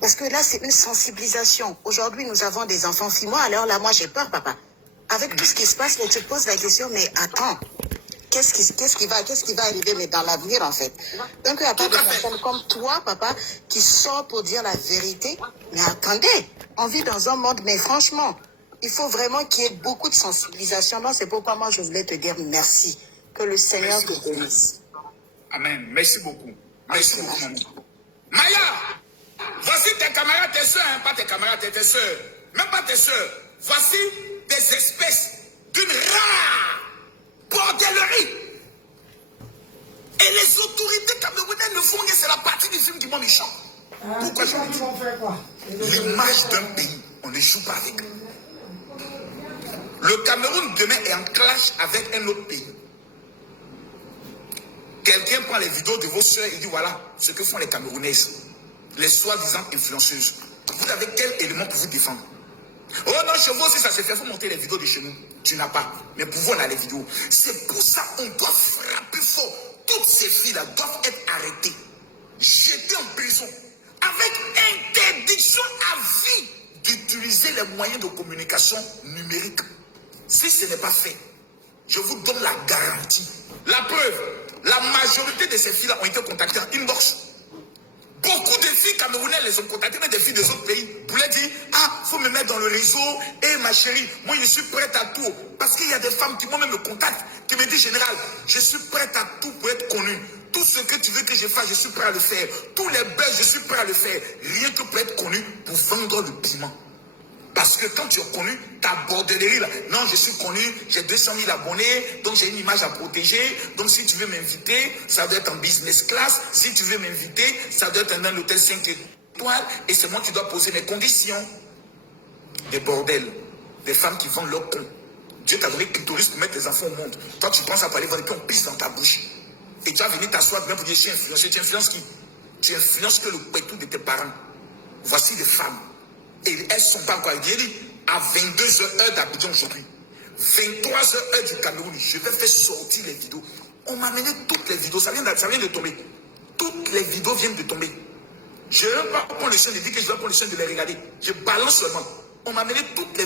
Parce que là, c'est une sensibilisation. Aujourd'hui, nous avons des enfants 6 mois, alors là, moi, j'ai peur, papa. Avec tout ce qui se passe, tu te poses la question, mais attends, qu'est-ce qui va arriver, mais dans l'avenir, en fait. Donc, il n'y a pas de personne comme toi, papa, qui sort pour dire la vérité. Mais attendez, on vit dans un monde, mais franchement, il faut vraiment qu'il y ait beaucoup de sensibilisation. Donc, c'est pourquoi moi, je voulais te dire merci. Que le Seigneur te bénisse. Amen. Merci beaucoup. Merci beaucoup, maman. Maya, voici tes camarades, tes soeurs, hein, pas tes camarades, tes soeurs, même pas tes soeurs. Voici des espèces d'une rare bordellerie. Et les autorités camerounaises ne font rien, c'est la partie du film du monde méchant. Pourquoi je dis l'image d'un pays, on ne joue pas avec. Le Cameroun demain est en clash avec un autre pays. Quelqu'un prend les vidéos de vos soeurs et dit voilà ce que font les Camerounaises, les soi-disant influenceuses. Vous avez quel élément pour vous défendre? Oh non, chez vous aussi ça se fait, il faut monter les vidéos de chez nous. Tu n'as pas, mais pour vous on a les vidéos. C'est pour ça qu'on doit frapper fort. Toutes ces filles-là doivent être arrêtées, jetées en prison, avec interdiction à vie d'utiliser les moyens de communication numérique. Si ce n'est pas fait, je vous donne la garantie. La preuve, la majorité de ces filles-là ont été contactées en inbox. Beaucoup de filles camerounaises les ont contactées, mais des filles des autres pays, pour leur dire ah, faut me mettre dans le réseau, et ma chérie, moi je suis prête à tout. Parce qu'il y a des femmes qui moi-même me contactent, qui me disent général, je suis prête à tout pour être connue. Tout ce que tu veux que je fasse, je suis prêt à le faire. Tous les buzz, je suis prêt à le faire. Rien que pour être connu, pour vendre le piment. Parce que quand tu es connu, ta bordellerie là, non, je suis connu, j'ai 200 000 abonnés, donc j'ai une image à protéger. Donc si tu veux m'inviter, ça doit être en business class. Si tu veux m'inviter, ça doit être dans un hôtel 5 étoiles. Et c'est moi qui dois poser mes conditions. Des bordels, des femmes qui vendent leur con. Dieu t'a donné clitoris pour mettre les enfants au monde. Toi, tu penses à parler, et puis on pisse dans ta bouche. Et tu vas venir t'asseoir même pour dire, je suis influencé. Tu influences qui? Tu influences que le pétou de tes parents. Voici des femmes. Et elles sont pas encore guéries. À 22h heure d'Abidjan aujourd'hui, 23h heure du Cameroun, je vais faire sortir les vidéos. On m'a amené toutes les vidéos, ça vient de tomber. Toutes les vidéos viennent de tomber. Je ne vais pas prendre le soin de dire que je vais prendre le soin de les regarder. Je balance seulement. On m'a amené toutes les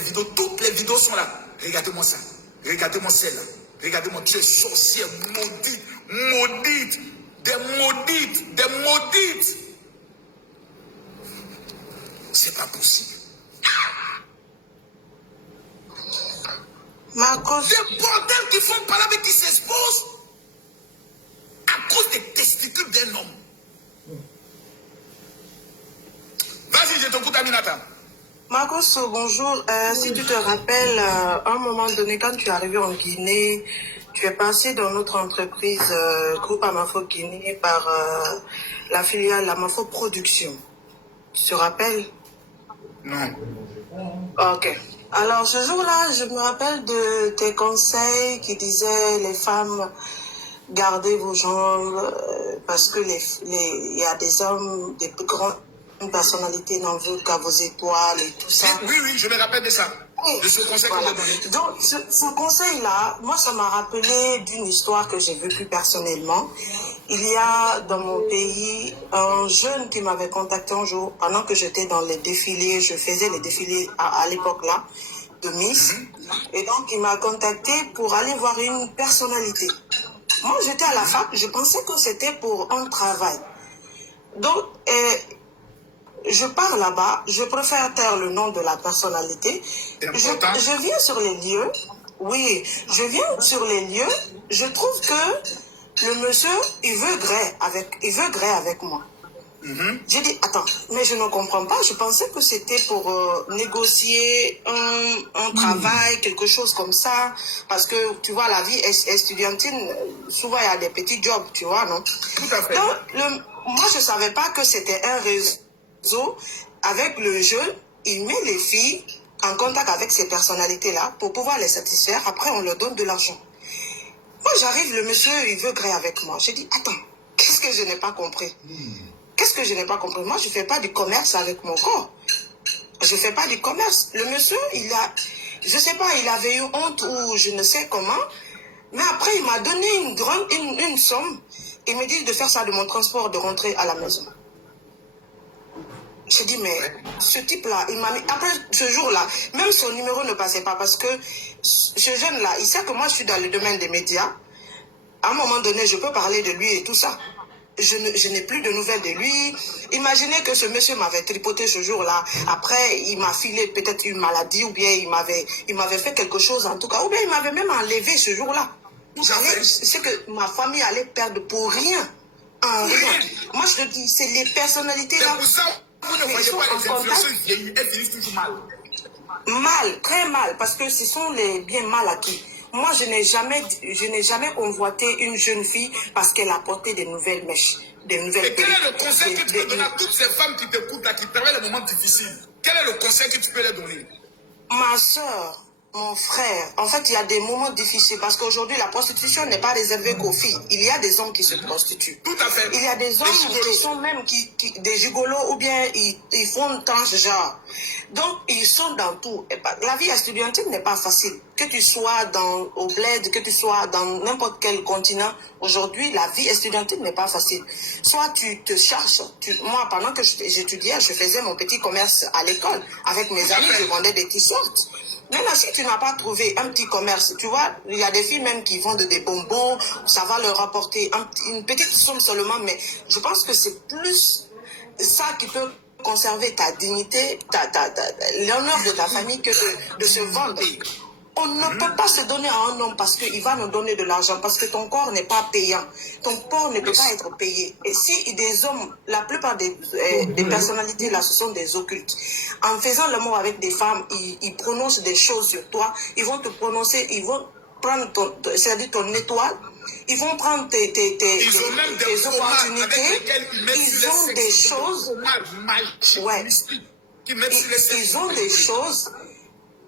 vidéos sont là. Regardez-moi ça. Regardez-moi celle-là. Regardez-moi, tu es sorcière, maudite, maudite, des maudites, des maudites. C'est pas possible. Marcos. Des bordels qui font parler avec qui s'exposent à cause des testicules d'un homme. Vas-y, je t'écoute, Aminata. Marcos, bonjour. Si tu te rappelles, à un moment donné, quand tu es arrivé en Guinée, tu es passé dans notre entreprise, Groupe Amafo Guinée, par la filiale Amafo Production. Tu te rappelles? Non. Ok. Alors, ce jour-là, je me rappelle de tes conseils qui disaient les femmes, gardez vos jambes, parce que il y a des hommes, des plus grandes personnalités n'en veulent qu'à vos étoiles et tout ça. Oui, je me rappelle de ça. Oui, de ce conseil voilà. que tu as donné. Donc, ce conseil-là, moi, ça m'a rappelé d'une histoire que j'ai vécue personnellement. Il y a dans mon pays un jeune qui m'avait contacté un jour pendant que j'étais dans les défilés. Je faisais les défilés à l'époque-là de Miss. Et donc, il m'a contacté pour aller voir une personnalité. Moi, j'étais à la fac, je pensais que c'était pour un travail. Donc, je pars là-bas, je préfère taire le nom de la personnalité. Je viens sur les lieux. Oui, je viens sur les lieux. Je trouve que le monsieur, il veut gré avec moi. J'ai dit, attends, mais je ne comprends pas. Je pensais que c'était pour négocier un travail, quelque chose comme ça. Parce que, tu vois, la vie estudiantine, souvent, il y a des petits jobs, tu vois, non? Tout à fait. Donc, moi, je ne savais pas que c'était un réseau. Avec le jeune, il met les filles en contact avec ces personnalités-là pour pouvoir les satisfaire. Après, on leur donne de l'argent. Moi, j'arrive, le monsieur, il veut gré avec moi. J'ai dit, attends, qu'est-ce que je n'ai pas compris? Qu'est-ce que je n'ai pas compris? Moi, je ne fais pas du commerce avec mon corps. Je ne fais pas du commerce. Le monsieur, je ne sais pas, il avait eu honte ou je ne sais comment. Mais après, il m'a donné une somme. Il me dit de faire ça de mon transport, de rentrer à la maison. J'ai dit, mais ce type-là, il m'a mis... Après, ce jour-là, même son numéro ne passait pas parce que ce jeune-là, il sait que moi, je suis dans le domaine des médias. À un moment donné, je peux parler de lui et tout ça. Je n'ai plus de nouvelles de lui. Imaginez que ce monsieur m'avait tripoté ce jour-là. Après, il m'a filé peut-être une maladie ou bien il m'avait fait quelque chose en tout cas. Ou bien il m'avait même enlevé ce jour-là. C'est que ma famille allait perdre pour rien. En rien. Moi, je te dis, c'est les personnalités-là. C'est pour ça que vous ne voyez pas les influenceurs vieillir. Elles finissent toujours mal. Mal, très mal, parce que ce sont les biens mal acquis. Moi, je n'ai jamais convoité une jeune fille parce qu'elle a porté des nouvelles mèches, des nouvelles Et quel perruques, est le conseil que tu peux donner à toutes ces femmes qui t'écoutent, là, qui traversent les moments difficiles? Quel est le conseil que tu peux leur donner? Ma soeur, mon frère, en fait, il y a des moments difficiles parce qu'aujourd'hui, la prostitution n'est pas réservée qu'aux filles. Il y a des hommes qui se prostituent. Tout à fait. Il y a des hommes qui sont même des gigolos ou bien ils font transgenre. Donc, ils sont dans tout. La vie estudiantine n'est pas facile. Que tu sois au bled, que tu sois dans n'importe quel continent, aujourd'hui, la vie estudiantine n'est pas facile. Soit tu te cherches. Moi, pendant que j'étudiais, je faisais mon petit commerce à l'école. Avec mes amis, je vendais des t-shirts. Maintenant, si tu n'as pas trouvé un petit commerce, tu vois, il y a des filles même qui vendent des bonbons, ça va leur apporter une petite somme seulement, mais je pense que c'est plus ça qui peut conserver ta dignité, l'honneur de ta famille que de se vendre. On ne peut pas se donner à un homme parce qu'il va nous donner de l'argent, parce que ton corps n'est pas payant. Ton corps ne peut pas être payé. Et si des hommes, la plupart des personnalités là, ce sont des occultes. En faisant l'amour avec des femmes, ils prononcent des choses sur toi. Ils vont te prononcer, ils vont prendre c'est-à-dire ton étoile. Ils vont prendre tes opportunités. Ils ont des choses. Ouais. Ils ont des choses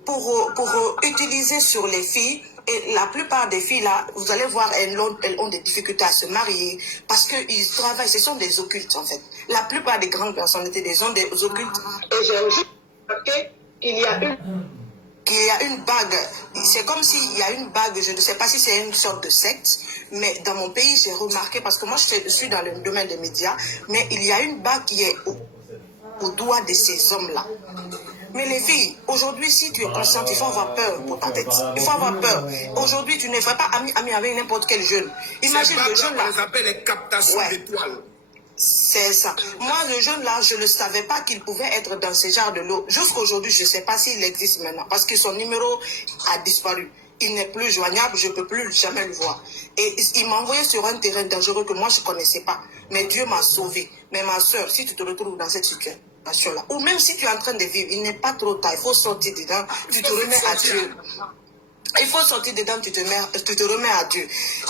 pour utiliser sur les filles. Et la plupart des filles là, vous allez voir, elles ont des difficultés à se marier parce qu'ils travaillent, ce sont des occultes en fait. La plupart des grandes personnalités sont des occultes. Et j'ai aussi remarqué qu'il y a une bague. C'est comme s'il y a une bague, je ne sais pas si c'est une sorte de secte, mais dans mon pays, j'ai remarqué, parce que moi je suis dans le domaine des médias, mais il y a une bague qui est au doigt de ces hommes-là. Mais les filles, aujourd'hui, si tu es consciente, il faut avoir peur pour ta tête. Il faut avoir peur. Aujourd'hui, tu ne ferais pas ami avec n'importe quel jeune. Imagine le jeune là. On les appelle les captations d'étoiles. C'est ça. Moi, le jeune là, je ne savais pas qu'il pouvait être dans ce genre de lot. Jusqu'à aujourd'hui, je ne sais pas s'il existe maintenant. Parce que son numéro a disparu. Il n'est plus joignable, je ne peux plus jamais le voir. Et il m'a envoyé sur un terrain dangereux que moi, je ne connaissais pas. Mais Dieu m'a sauvé. Mais ma soeur, si tu te retrouves dans cette situation-là, ou même si tu es en train de vivre, il n'est pas trop tard, il faut sortir dedans, tu te remets à Dieu. Il faut sortir dedans, tu te remets à Dieu.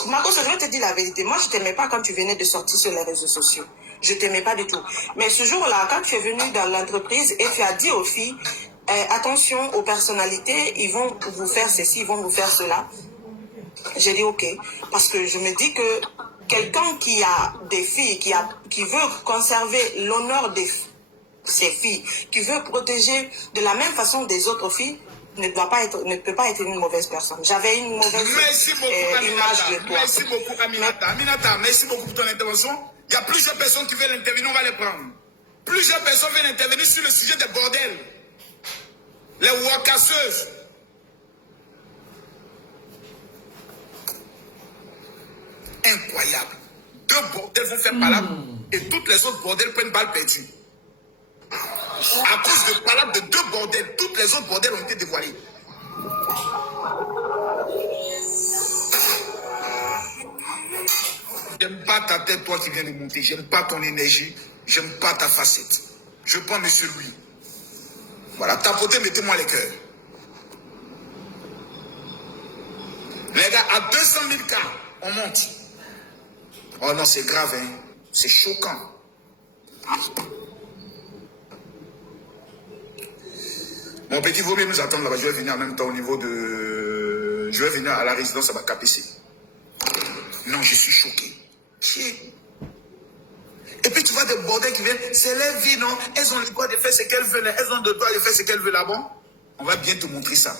Marco, je vais te dire la vérité. Moi, je ne t'aimais pas quand tu venais de sortir sur les réseaux sociaux. Je ne t'aimais pas du tout. Mais ce jour-là, quand tu es venu dans l'entreprise et tu as dit aux filles, attention aux personnalités, ils vont vous faire ceci, ils vont vous faire cela. J'ai dit ok. Parce que je me dis que quelqu'un qui a des filles, qui veut conserver l'honneur de ses filles, qui veut protéger de la même façon des autres filles, ne peut pas être une mauvaise personne. J'avais une mauvaise image de toi. Merci beaucoup, Aminata. Aminata, merci beaucoup pour ton intervention. Il y a plusieurs personnes qui veulent intervenir, on va les prendre. Plusieurs personnes veulent intervenir sur le sujet des bordels. Les wakasseuses. Incroyable. 2 bordels vont faire palabre et toutes les autres bordels prennent balle perdue. À cause de palabre de 2 bordels, toutes les autres bordels ont été dévoilés. J'aime pas ta tête, toi qui viens de monter. J'aime pas ton énergie. J'aime pas ta facette. Je prends monsieur Louis. Voilà, tapotez, mettez-moi les cœurs. Les gars, à 200 000 cas, on monte. Oh non, c'est grave, hein. C'est choquant. Mon petit, vaut mieux nous attendre là-bas. Je vais venir en même temps au niveau de... Je vais venir à la résidence à KPC. Non, je suis choqué. Et puis tu vois des bordels qui viennent, c'est leur vie, non? Elles ont le droit de faire ce qu'elles veulent, elles ont le droit de faire ce qu'elles veulent là-bas. On va bien te montrer ça.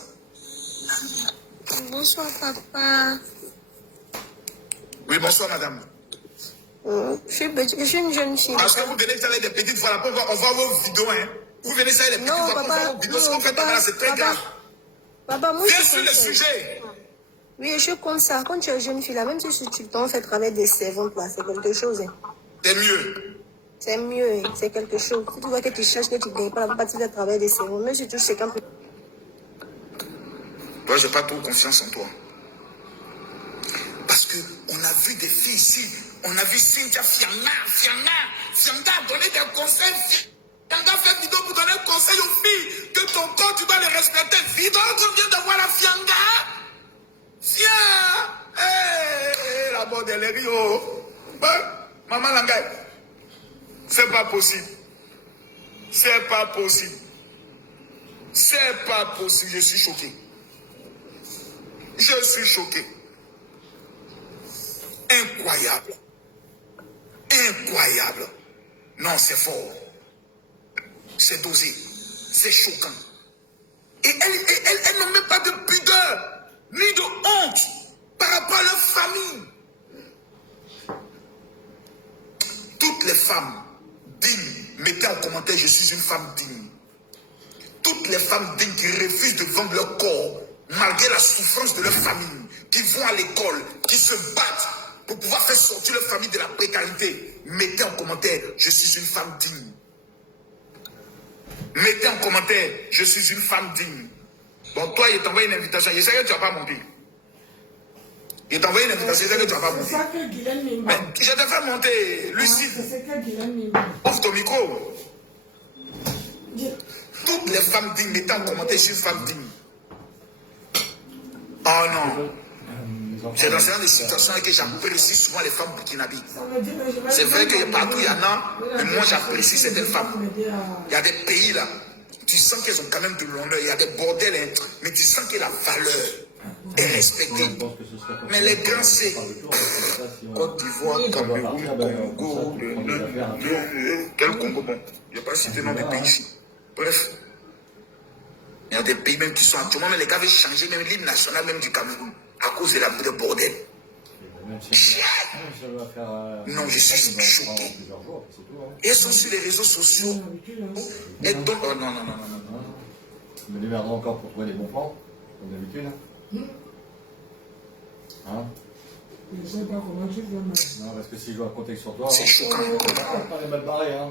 Bonsoir, papa. Oui, bonsoir, madame. Je suis une jeune fille. Parce que vous venez ça avec des petites fois, après on voit vos vidéos, hein. Vous venez ça avec des petites fois, on voit vos vidéos. Ce qu'on fait là, c'est très grave. Papa, moi, viens sur le sujet. Oui, je compte ça. Quand tu es jeune fille là, même si tu t'en fais travailler des servantes là, c'est quelque chose. Hein. C'est mieux. C'est mieux, hein. C'est quelque chose. Si tu vois que tu cherches, que tu ne gagnes pas la partie de travailler des servantes, même si tu sais qu'un peu. Moi, j'ai pas trop confiance en toi. Parce qu'on a vu des filles ici. On a vu Cynthia Fianga donner des conseils. Fianga fait vidéo pour donner des conseils aux filles. Que ton corps, tu dois les respecter. Vidéo qu'on vient de voir la Fianga. Viens. Hey, la bordellerie. Oh. Maman Langai. C'est pas possible. C'est pas possible. C'est pas possible. Je suis choqué. Je suis choqué. Incroyable. Incroyable. Non, c'est fort. C'est dosé. C'est choquant. Et elles n'ont même pas de pudeur, ni de honte par rapport à leur famille. Toutes les femmes dignes, mettez en commentaire, je suis une femme digne. Toutes les femmes dignes qui refusent de vendre leur corps, malgré la souffrance de leur famille, qui vont à l'école, qui se battent pour pouvoir faire sortir leur famille de la précarité. Mettez en commentaire, je suis une femme digne. Mettez en commentaire, je suis une femme digne. Bon, toi, il t'envoie une invitation. Je sais que tu n'as pas monté. Il t'envoie une invitation, je sais que tu n'as pas monté. C'est ça que Guylaine Mimba. Mais je te fais monter, Lucie. C'est ça que Guylaine Mimba. Ouvre ton micro. Toutes les femmes dignes, mettez en commentaire, je suis une femme digne. Oh non. C'est dans ce genre de situations que j'apprécie souvent les femmes burkinabées. C'est vrai que partout il y en a, mais moi j'apprécie certaines femmes. Il y a des pays là, tu sens qu'elles ont quand même de l'honneur. Il y a des bordels, hein, mais tu sens que la valeur est respectée. Mais les grands, c'est Côte d'Ivoire, Cameroun, Congo, quel Congo, bon, il n'y a pas cité le nom des pays ici. Bref, il y a des pays même qui sont actuellement, mais les gars veulent changer même l'hymne national même du Cameroun à cause de la de bordel. Non, je suis choqué. Et elles sont sur les réseaux sociaux. Et donc, oh non. Je me démerderai encore pour trouver les bons plans, comme d'habitude. Hein? Je sais pas comment tu fais, mais... Non, parce que si je dois compter sur toi, c'est choquant. on est mal barré, hein.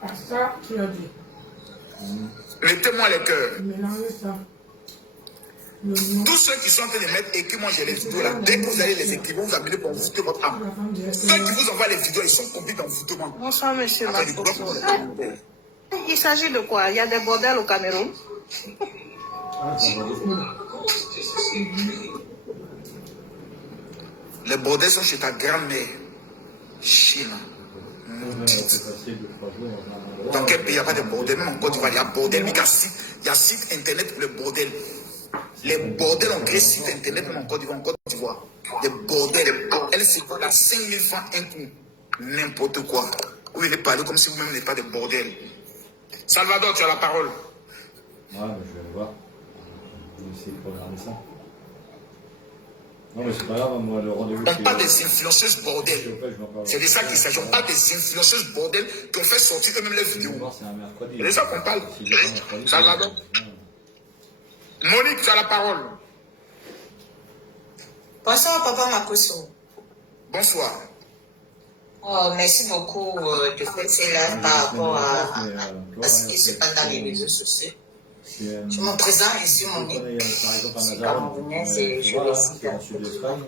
Ah, ça, tu as dit. Mettez-moi les cœurs. Mélangez ça. Tous ceux qui sont en train de mettre écrits, moi j'ai les vidéos là. Dès que vous allez les écrire, vous amenez pour envoûter votre âme. Ceux qui vous envoient les vidéos, ils sont conduits d'envoûtement. Bonsoir, monsieur Makoto. Il s'agit de quoi? Il y a des bordels au Cameroun? Les bordels sont chez ta grand-mère. Chine. Dans quel pays il n'y a pas de bordel? Même en Côte d'Ivoire, il y a bordel. Il y a site internet pour le bordel. Les bordels ont créé site internet même en Côte d'Ivoire. Des bordels. Elles se vendent à 5000 francs un coup. N'importe quoi. Vous venez parler comme si vous-même n'êtes pas de bordel. Salvador, tu as la parole. Ouais, mais je vais aller voir. Je vais essayer de programmer ça. Non, mais c'est pas grave, moi, le rendez-vous. On parle des influenceuses bordel. C'est de ça qu'il s'agit. On parle des influenceuses bordel qui ont fait sortir eux-mêmes les vidéos. C'est de ça qu'on parle. Salvador. Monique, tu as la parole. Bonsoir, Papa Makoso. Bonsoir. Oh, merci beaucoup de faire cela par rapport à ce qui se passe dans les réseaux sociaux. Je me présente ici, Monique. Je suis camerounaise et je réside à Côte-d'Ivoire.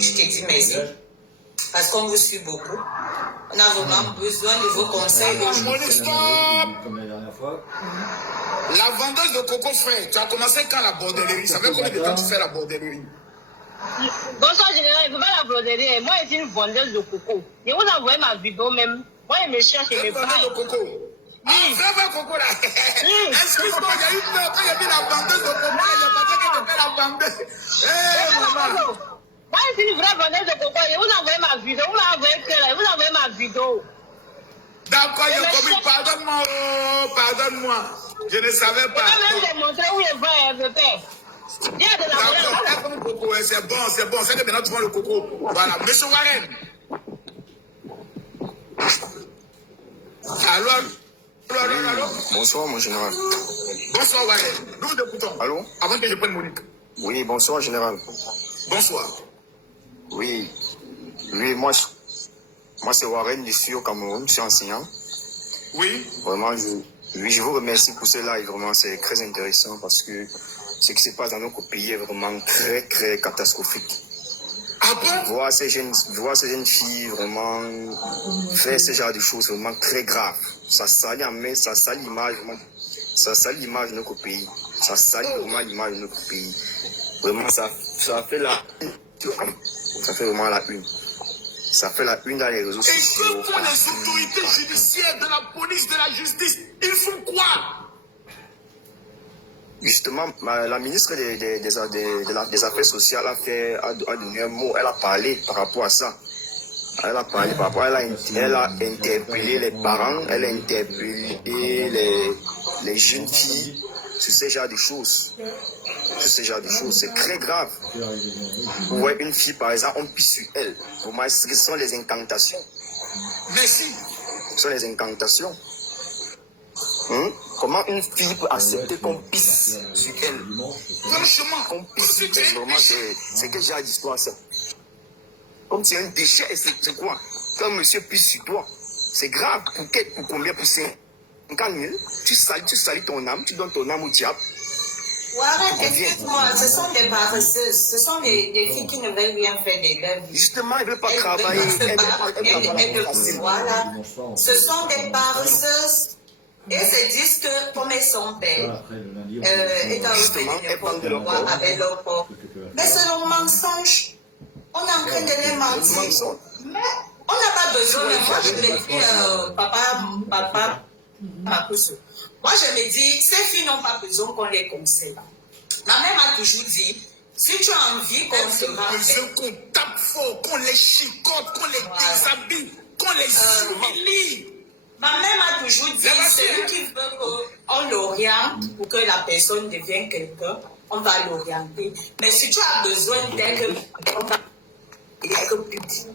Je te dis merci. Parce qu'on vous suit beaucoup. On a vraiment besoin de vos conseils aujourd'hui. Monique, stop! La vendeuse de coco frère, tu as commencé quand la bordellerie? Ça fait combien de temps tu fais la bordellerie? Bonsoir, général, il ne faut pas la broderie. Moi, je suis une vendeuse de coco. Je vous envoie ma vidéo même. Moi, je me cherche et me parle. Vendeuse de coco? Ah, vraiment coco là? Excuse-moi, il y a eu peur quand il y a mis la vendeuse de coco. Il y a pas que tu fais la vendeuse. Hé, maman! Moi, je suis une vraie vendeuse de coco. Je vous envoie ma vidéo. Vous l'envoyez que là. Vous envoyez ma vidéo. D'accord, il y a commis. Pardonne-moi, oh, pardonne-moi. Je ne savais pas. Je vais même démontrer où je vais, je fais. Il y a de la D'accord, c'est bon. C'est que maintenant tu vois le coco. Voilà, monsieur Warren. Allô? Bonsoir, mon général. Bonsoir, Warren. Nous vous écoutons. Allô? Avant que je prenne Monique. Oui, bonsoir, général. Bonsoir. Oui, moi c'est Warren, je suis au Cameroun, je suis enseignant. Oui. Vraiment, je vous remercie pour cela et vraiment, c'est très intéressant parce que ce qui se passe dans notre pays est vraiment très, très catastrophique. Ah bon? Voir ces jeunes filles vraiment faire ce genre de choses vraiment très grave. Ça salit l'image de notre pays. Ça salit vraiment l'image de notre pays. Vraiment, ça fait la une. Ça fait vraiment la une. Ça fait la une dans les réseaux sociaux. Et que font les autorités judiciaires, de la police, de la justice? Ils font quoi? Justement, la ministre des Affaires sociales a donné un mot, elle a parlé par rapport à ça. Elle a interpellé les parents, elle a interpellé les jeunes filles sur ce genre de choses. C'est très grave. Vous voyez une fille, par exemple, on pisse sur elle. Vraiment, ce sont les incantations. Merci. Ce sont les incantations. Comment une fille peut accepter qu'on pisse sur elle? Franchement, Qu'on pisse sur elle, vraiment, c'est quel genre d'histoire ça? Comme c'est un déchet, c'est quoi? Quand monsieur pisse sur toi, c'est grave. Pour combien? Pour 50 000? Tu salis ton âme, tu donnes ton âme au diable. Warren, excuse-moi, ce sont des paresseuses, ce sont des filles qui ne veulent rien faire de leur vie. Justement, elles ne veulent pas travailler. Voilà, ce sont des paresseuses. Et elles se disent que comme elles sont belles, elles doivent faire n'importe quoi avec leur corps. Mais c'est leur mensonge. On est en train de les mentir. Mais on n'a pas besoin. Moi, je l'ai dit, papa, Makusu. Moi, je me dis, ces filles n'ont pas besoin qu'on les conseille. Ma mère m'a toujours dit, si tu as envie qu'on se rappelle, qu'on tape fort, qu'on les chicote, qu'on les déshabille, qu'on les humilie. Ma mère m'a toujours dit, celui qui veut qu'on l'oriente pour que la personne devienne quelqu'un, on va l'orienter. Mais si tu as besoin d'elle, on va être plus petit.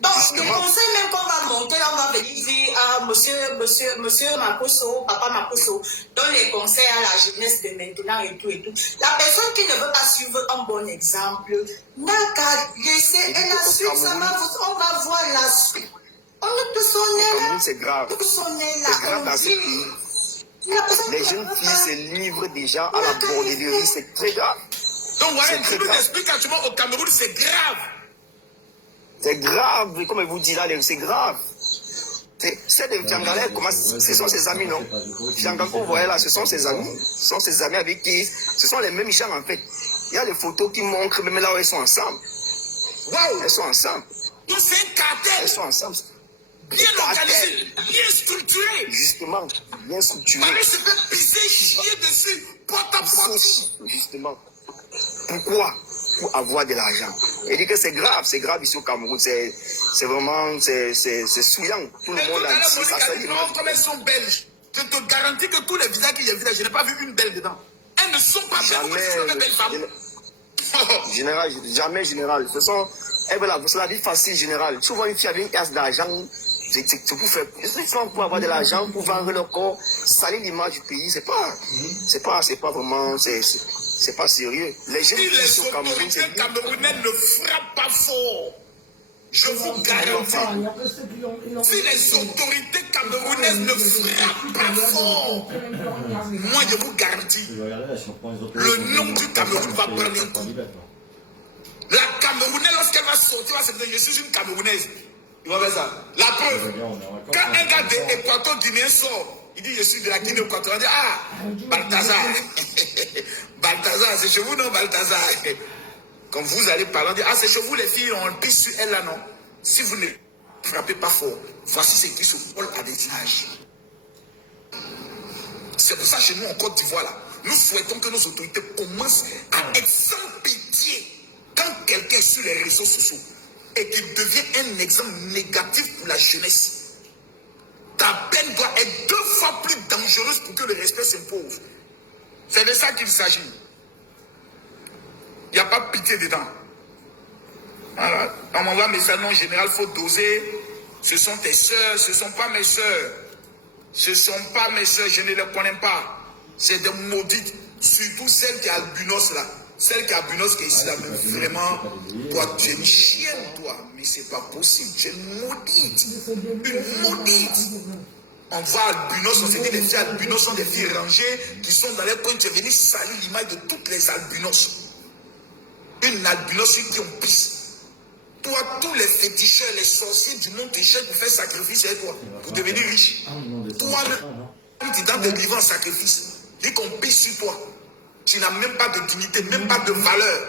Donc, les conseils même qu'on va monter, on va venir dire à monsieur Makoso, papa Makoso, donne les conseils à la jeunesse de maintenant et tout et tout. La personne qui ne veut pas suivre un bon exemple, n'a qu'à laisser, et la suite, on va voir la suite. On ne peut sonner là. C'est grave. C'est grave dans ce pays. Les jeunes filles se livrent déjà à la bordellerie. C'est très grave. Donc, voilà, tu nous expliques actuellement au Cameroun, c'est grave. C'est grave. Comme je vous dis là, c'est grave. C'est des Djangalais, ce sont ses amis, non? Djangalais, vous voyez là, ce sont ses amis. Ce sont ses amis avec qui. Ce sont les mêmes gens en fait. Il y a des photos qui montrent même là où elles sont ensemble. Waouh! Elles sont ensemble. Donc, c'est un cartel. Elles sont ensemble. Bien organisé, bien structuré. Justement, bien structuré. Allez se faire pisser, chier dessus, porte à porte. Justement. Pourquoi? Pour avoir de l'argent. Il dit que c'est grave ici au Cameroun. C'est vraiment, c'est souillant. Tout le monde a dit ça. Comme elles sont belges, je te garantis que tous les visages que j'ai vus là, je n'ai pas vu une belle dedans. Elles ne sont pas belles. Général, jamais général. C'est la vie facile général. Souvent une fille avec une casse d'argent. C'est pour faire. Pour avoir de l'argent, pour vendre leur corps, salir l'image du pays, c'est pas vraiment, c'est pas sérieux. Les jeunes filles au Cameroun, les autorités camerounaises ne frappent pas fort. Je vous garantis. Si les autorités camerounaises ne frappent pas fort, moi je vous garantis, le nom du Cameroun va prendre un coup. La Camerounaise, lorsqu'elle va sortir, va se dire, je suis une Camerounaise. Il va faire ça. La preuve, quand un gars de Équateur-Guinéen sort, il dit je suis de la Guinée équatoriale, il dit ah, Balthazar. Balthazar, c'est chez vous non, Balthazar? Quand vous allez parler, on dit ah, c'est chez vous les filles, on pisse sur elle là, non? Si vous ne frappez pas fort, voici ce qui se colle à des images. C'est pour ça chez nous en Côte d'Ivoire là, nous souhaitons que nos autorités commencent à être sans pitié quand quelqu'un est sur les réseaux sociaux et qu'il devient un exemple négatif pour la jeunesse. Ta peine doit être 2 fois plus dangereuse pour que le respect s'impose. C'est de ça qu'il s'agit. Il n'y a pas de pitié dedans. Voilà. On m'envoie un message non général, il faut doser. Ce sont tes soeurs, ce ne sont pas mes soeurs. Ce ne sont pas mes soeurs, je ne les connais pas. C'est des maudites. Surtout celle qui est albinos là. Celle qui est albinos qui est ici là. Mais vraiment, toi, tu es une chienne, toi. Mais c'est pas possible. Tu es une maudite. Une maudite. On voit albinos, on se dit les filles albinos sont des filles rangées qui sont dans les coins. Tu es venu salir l'image de toutes les albinos. Une albinos sur qui on pisse. Toi, tous les féticheurs, les sorciers du monde te cherchent pour faire sacrifice avec toi, pour devenir riche. Toi, tu donnes des livres en sacrifice. Dis qu'on pisse sur toi. Tu n'as même pas de dignité, même pas de valeur.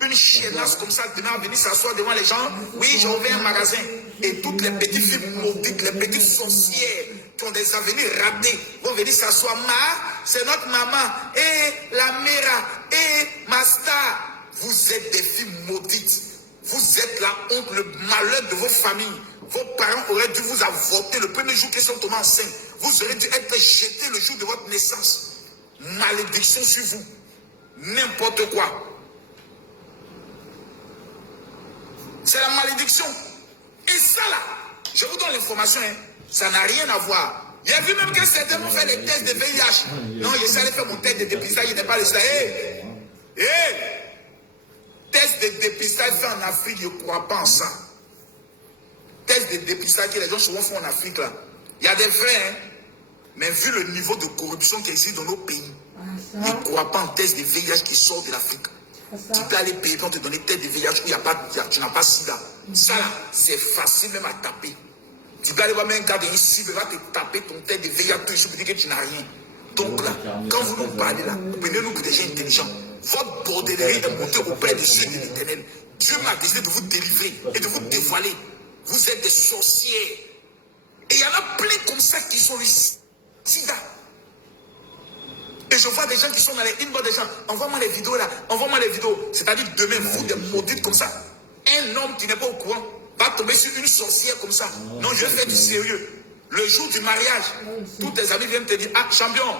Une chiennasse comme ça, demain, venir s'asseoir devant les gens. Oui, j'ai ouvert un magasin. Et toutes les petites filles maudites, les petites sorcières qui ont des avenirs ratés vont venir s'asseoir. C'est notre maman. Et la mère. Et ma star. Vous êtes des filles maudites. Vous êtes la honte, le malheur de vos familles. Vos parents auraient dû vous avorter le premier jour qu'ils sont tombés enceintes. Vous aurez dû être jetés le jour de votre naissance. Malédiction sur vous. N'importe quoi. C'est la malédiction. Et ça là, je vous donne l'information, hein, ça n'a rien à voir. Il y a vu même que certains vont faire les tests de VIH. Non, j'essaie de faire mon test de dépistage, il n'est pas le ça. Test de dépistage fait en Afrique, je ne crois pas en ça. Test de dépistage que les gens souvent font en Afrique là. Il y a des vrais, hein, mais vu le niveau de corruption qui existe dans nos pays, ils ne croient pas en test de VIH qui sort de l'Afrique. Tu peux aller payer pour te donner test de VIH où tu n'as pas sida. Ça là, c'est facile même à taper. Tu peux aller voir même un gars de ici, il va te taper ton test de VIH tout pour dire que tu n'as rien. Donc là, quand vous nous parlez là, prenez-nous pour des gens intelligents. Votre bordellerie est montée auprès des cieux de l'Éternel. Dieu m'a décidé de vous délivrer et de vous dévoiler. Vous êtes des sorciers. Et il y en a plein comme ça qui sont ici. Sida. Et je vois des gens qui sont dans les inbox des gens. Envoie-moi les vidéos là. Envoie-moi les vidéos. C'est-à-dire demain, vous des maudites comme ça. Un homme qui n'est pas au courant va tomber sur une sorcière comme ça. Non, je vais faire du sérieux. Le jour du mariage, tous tes amis viennent te dire, ah, champion,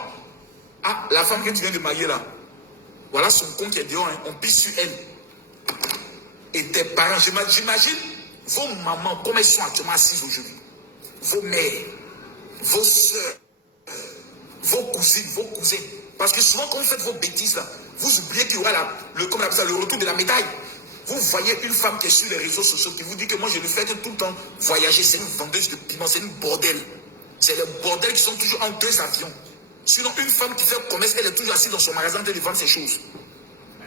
ah, la femme que tu viens de marier là, voilà son compte est dehors, hein, on pisse sur elle. Et tes parents, j'imagine vos mamans, comme elles sont actuellement assises aujourd'hui, vos mères, vos soeurs, vos cousines, vos cousins. Parce que souvent quand vous faites vos bêtises là, vous oubliez qu'il y aura le retour de la médaille. Vous voyez une femme qui est sur les réseaux sociaux qui vous dit que moi je le fais tout le temps voyager, c'est une vendeuse de piment, c'est une bordel. C'est les bordels qui sont toujours en 2 avions. Sinon une femme qui fait commerce, elle est toujours assise dans son magasin en train de vendre ses choses.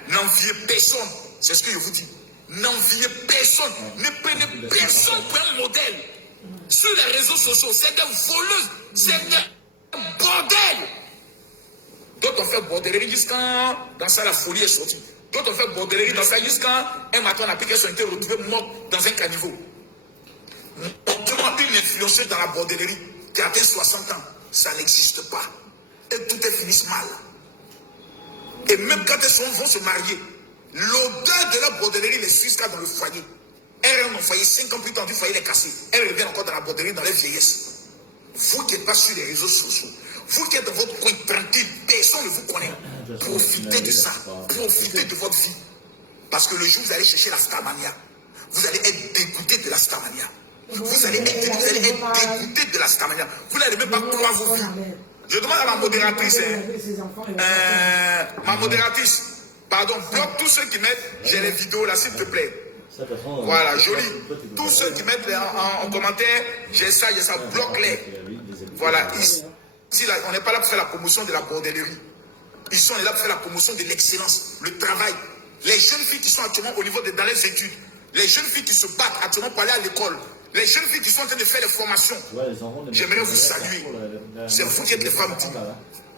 N'enviez personne, c'est ce que je vous dis. N'enviez personne, ne prenez personne pour un modèle. Sur les réseaux sociaux, c'est des voleuses, c'est des bordels. D'autres ont fait bordellerie jusqu'à dans ça la folie est sortie. D'autres ont fait bordellerie dans ça jusqu'à un matin on a pu qu'elles ont été retrouvées mortes dans un caniveau. Montrez-moi une influenceuse dans la bordellerie qui a atteint 60 ans. Ça n'existe pas. Et tout est fini mal. Et même quand elles vont se marier, l'odeur de la bordellerie les suit jusqu'à dans le foyer. Elles rentrent dans le foyer 5 ans plus tard, du foyer les cassé. Elles reviennent encore dans la bordellerie dans les vieillesses. Vous qui n'êtes pas sur les réseaux sociaux, vous qui êtes dans votre coin tranquille, personne ne vous connaît. Profitez de ça. Profitez de votre vie. Parce que le jour où vous allez chercher la Starmania, vous allez être dégoûté de la Starmania. Vous allez être dégoûté de la Starmania. Vous n'allez même pas croire vos vies. Je demande à ma modératrice, ma modératrice, pardon, bloque tous ceux qui mettent, j'ai les vidéos là, s'il te plaît. Voilà, joli. Tous ceux qui mettent en commentaire, j'ai ça, bloque-les. Voilà, ici, là, on n'est pas là pour faire la promotion de la bordellerie. Ici, on est là pour faire la promotion de l'excellence, le travail. Les jeunes filles qui sont actuellement au niveau dans les études, les jeunes filles qui se battent actuellement pour aller à l'école, les jeunes filles qui sont en train de faire les formations, j'aimerais vous saluer. C'est vous qui êtes les femmes dignes.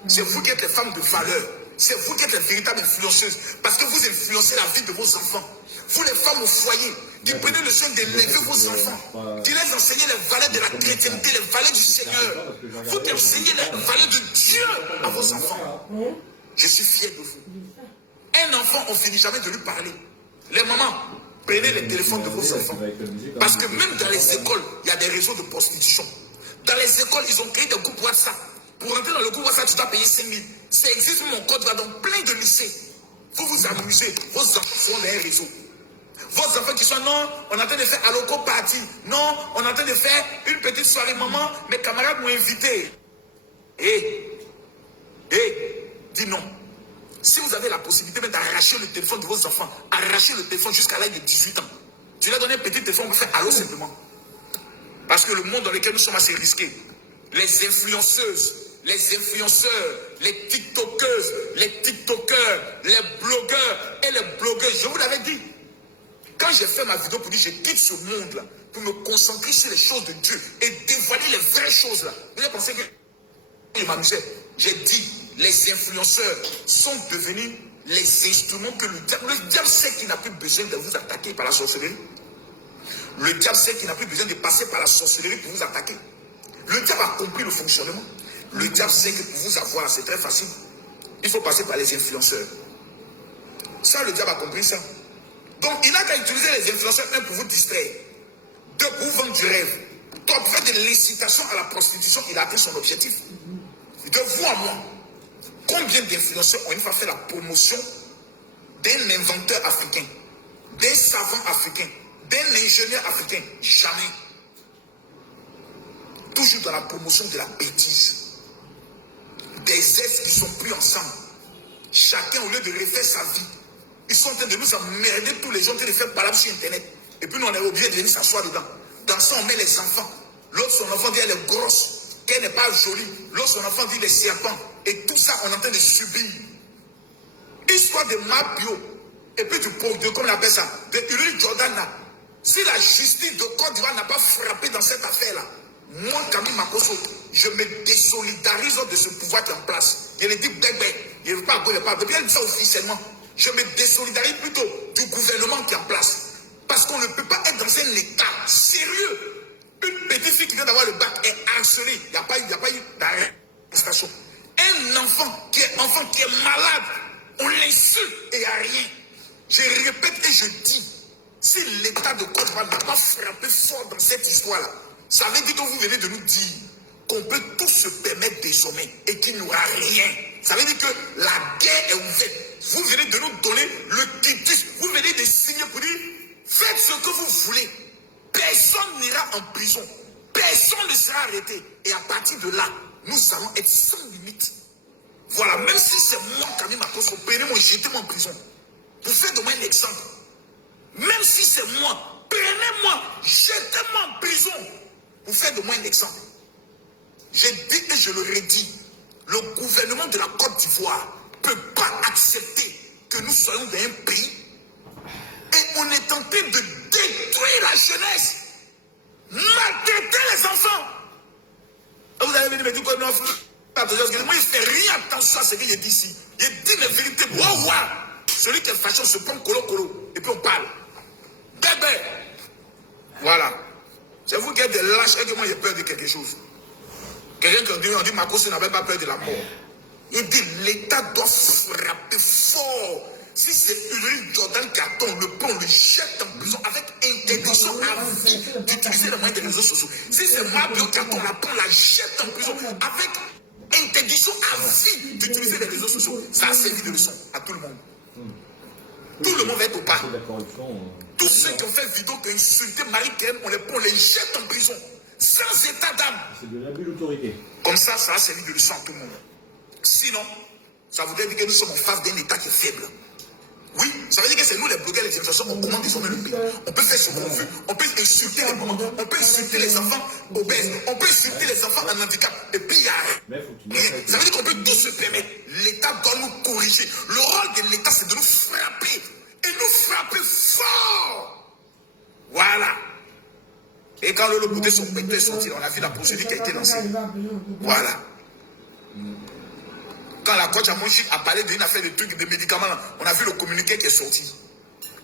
C'est vous qui êtes les femmes de valeur. C'est vous qui êtes les véritables influenceuses. Parce que vous influencez la vie de vos enfants. Vous les femmes au foyer, qui prenez le soin d'élever vos enfants, qui les enseignez les valeurs de la chrétienté, les valeurs du Seigneur. Vous qui enseignez les valeurs de Dieu à vos enfants. Je suis fier de vous. Un enfant, on ne finit jamais de lui parler. Les mamans, prenez les téléphones de vos enfants. Parce que même dans les écoles, il y a des réseaux de prostitution. Dans les écoles, ils ont créé des groupes WhatsApp. Pour entrer dans le groupe WhatsApp, tu dois payer 5 000. Ça existe, mon code va dans plein de lycées. Vous vous amusez, vos enfants sont dans un réseau. Vos enfants qui sont, non, on est en train de faire Aloko Party. Non, on est en train de faire une petite soirée. Maman, mes camarades m'ont invité. Dis non. Si vous avez la possibilité même d'arracher le téléphone de vos enfants, arracher le téléphone jusqu'à l'âge de 18 ans, tu leur donnes un petit téléphone pour faire allô simplement. Parce que le monde dans lequel nous sommes assez risqués, les influenceuses, les influenceurs, les tiktokeuses, les tiktokers, les blogueurs et les blogueuses, je vous l'avais dit. Quand j'ai fait ma vidéo pour dire je quitte ce monde-là, pour me concentrer sur les choses de Dieu et dévoiler les vraies choses là, vous avez pensé que je m'amusais. J'ai dit, les influenceurs sont devenus les instruments que le diable sait qu'il n'a plus besoin de vous attaquer par la sorcellerie. Le diable sait qu'il n'a plus besoin de passer par la sorcellerie pour vous attaquer. Le diable a compris le fonctionnement. Le diable sait que pour vous avoir, c'est très facile. Il faut passer par les influenceurs. Ça, le diable a compris ça. Donc, il n'a qu'à utiliser les influenceurs, un, pour vous distraire. Deux, pour vous vendre du rêve. Trois, pour faire de l'incitation à la prostitution, il a atteint son objectif. De vous à moi, combien d'influenceurs ont une fois fait la promotion d'un inventeur africain, d'un savant africain, d'un ingénieur africain? Jamais. Toujours dans la promotion de la bêtise. Des êtres qui sont pris ensemble. Chacun, au lieu de refaire sa vie, ils sont en train de nous emmerder tous les jours, en train de faire palabre sur Internet. Et puis nous, on est obligé de venir s'asseoir dedans. Dans ça, on met les enfants. L'autre, son enfant dit elle est grosse, qu'elle n'est pas jolie. L'autre, son enfant dit les serpents. Et tout ça, on est en train de subir. Histoire de Mapio. Et puis de comment on appelle ça, de Uri Jordan. Si la justice de Côte d'Ivoire n'a pas frappé dans cette affaire-là, moi, Camille Makosso, je me désolidarise de ce pouvoir qui est en place. Je le dis bébé, je ne veux pas dire ça officiellement. Je me désolidarise plutôt du gouvernement qui est en place. Parce qu'on ne peut pas être dans un état sérieux. Une petite fille qui vient d'avoir le bac est harcelée. Il n'y a pas eu d'arrestation. Un enfant qui est malade, on l'insulte et il n'y a rien. Je répète et je dis, si l'État de Côte d'Ivoire n'a pas frappé fort dans cette histoire-là, ça veut dire que vous venez de nous dire qu'on peut tout se permettre désormais et qu'il n'y aura rien. Ça veut dire que la guerre est ouverte. Vous venez de nous donner le quitus. Vous venez de signer pour dire, faites ce que vous voulez. Personne n'ira en prison. Personne ne sera arrêté. Et à partir de là, nous allons être sans limite. Voilà, même si c'est moi, Camille Makosso, prenez-moi, jetez-moi en prison. Pour faire de moi un exemple. Même si c'est moi, prenez-moi, jetez-moi en prison. Pour faire de moi un exemple. J'ai dit et je le redis, le gouvernement de la Côte d'Ivoire ne peut pas accepter que nous soyons dans un pays et on est en train de détruire la jeunesse, maltraiter les enfants. Vous allez venir me dire quoi? Moi, je ne fais rien attention à ce que j'ai dit ici. J'ai dit mes vérités. Oh, celui qui est fâché, on se prend colo, et puis on parle. Bébé. Voilà. C'est vous qui êtes des lâches et que moi j'ai peur de quelque chose. Quelqu'un qui dit Makosso n'avait pas peur de la mort. Il dit l'État doit frapper fort. Si c'est Ulrich Jordan qui attend le pont, le jette en prison avec interdiction à vie d'utiliser les moyens des réseaux sociaux. Si c'est Mapio qui attend la pont, la jette en prison avec interdiction à vie d'utiliser les réseaux sociaux. Ça a servi de leçon à tout le monde. Tout le monde va être au pas. Tous ceux qui ont fait vidéo qui ont insulté Marie-Ken, on les jette en prison. Sans état d'âme. C'est de l'abus d'autorité. Comme ça, ça a servi de leçon à tout le monde. Sinon, ça voudrait dire que nous sommes en face d'un état qui est faible. Oui, ça veut dire que c'est nous les blogueurs, les influenceurs, on commande désormais le pays. On peut faire ce qu'on veut. On peut insulter les mamans, on peut insulter les enfants obèses, on peut insulter les enfants en handicap. Et puis il y a rien. Ça veut dire qu'on peut tout se permettre. L'État doit nous corriger. Le rôle de l'État, c'est de nous frapper. Et nous frapper fort. Voilà. Et quand le bouteille son pété est sorti, on a vu la procédure qui a été lancée. Voilà. Quand la coach Amonchi a parlé d'une affaire de trucs, de médicaments, on a vu le communiqué qui est sorti.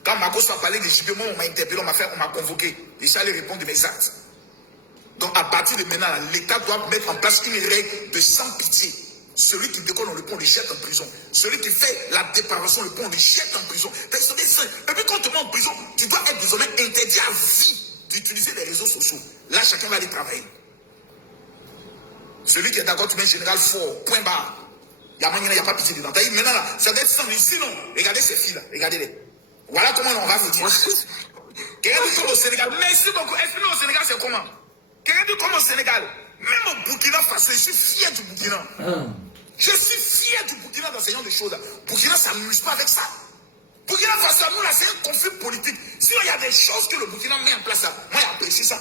Quand Makosso a parlé des JPMO, on m'a interpellé, on m'a convoqué. Et j'allais répondre de mes actes. Donc à partir de maintenant, l'État doit mettre en place une règle de sans pitié. Celui qui décolle, on le prend, on le jette en prison. Celui qui fait la dépravation, on le prend, on le jette en prison. Et puis quand tu te mets en prison, tu dois être désormais interdit à vie d'utiliser les réseaux sociaux. Là, chacun va aller travailler. Celui qui est d'accord, tu mets un général fort, point barre. Il n'y a pas pitié dedans. Maintenant, là, ça doit être sans lui. Sinon, regardez ces filles-là, regardez-les. Voilà comment on va vous dire. Quelqu'un dit comme au Sénégal. Merci beaucoup. Expliquez au Sénégal, c'est comment? Quelqu'un dit comme au Sénégal. Même au Burkina Faso, je suis fier du Burkina. Je suis fier du Burkina dans ce genre de choses. Burkina, ça ne m'amuse pas avec ça. Burkina Faso, nous, là, c'est un conflit politique. Sinon, il y a des choses que le Burkina met en place là. Moi, j'apprécie ça.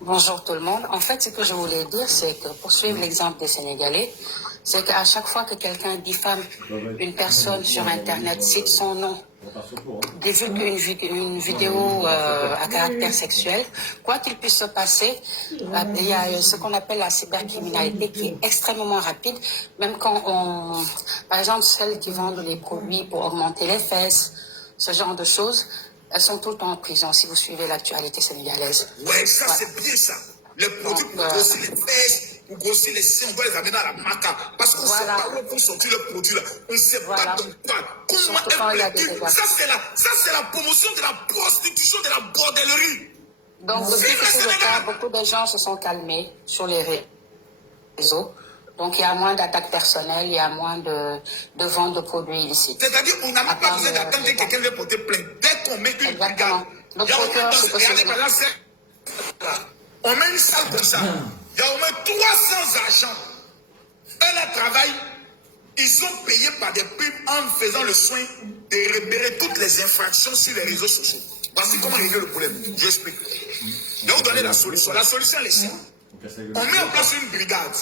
Bonjour tout le monde. En fait, ce que je voulais dire, c'est que pour suivre l'exemple des Sénégalais, c'est qu'à chaque fois que quelqu'un diffame une personne sur Internet, cite son nom, divulgue une vidéo à caractère sexuel, quoi qu'il puisse se passer, il y a ce qu'on appelle la cybercriminalité qui est extrêmement rapide, même quand on... Par exemple, celles qui vendent les produits pour augmenter les fesses, ce genre de choses, elles sont tout le temps en prison si vous suivez l'actualité sénégalaise. Ouais, ça c'est bien ça. Les produits pour grossir les fesses, pour grossir les seins, on doit les amener dans la maca. Parce qu'on ne sait pas où on peut sortir le produit là. On ne sait pas dans quoi. Comment ça c'est la promotion de la prostitution, de la bordellerie. Donc depuis que c'est le cas, beaucoup de gens se sont calmés sur les réseaux. Donc, il y a moins d'attaques personnelles, il y a moins de vente de produits illicites. C'est-à-dire qu'on n'a même pas besoin d'attendre que quelqu'un vienne porter plainte. Dès qu'on met une brigade, le procureur, c'est possible. On met une salle comme ça. Il y a au moins 300 agents. Eux, leur travail, ils sont payés par des pubs en faisant le soin de repérer toutes les infractions sur les réseaux sociaux. Voici comment régler le problème. J'explique. Je vais vous donner la solution. La solution, elle est simple. On met en place une brigade.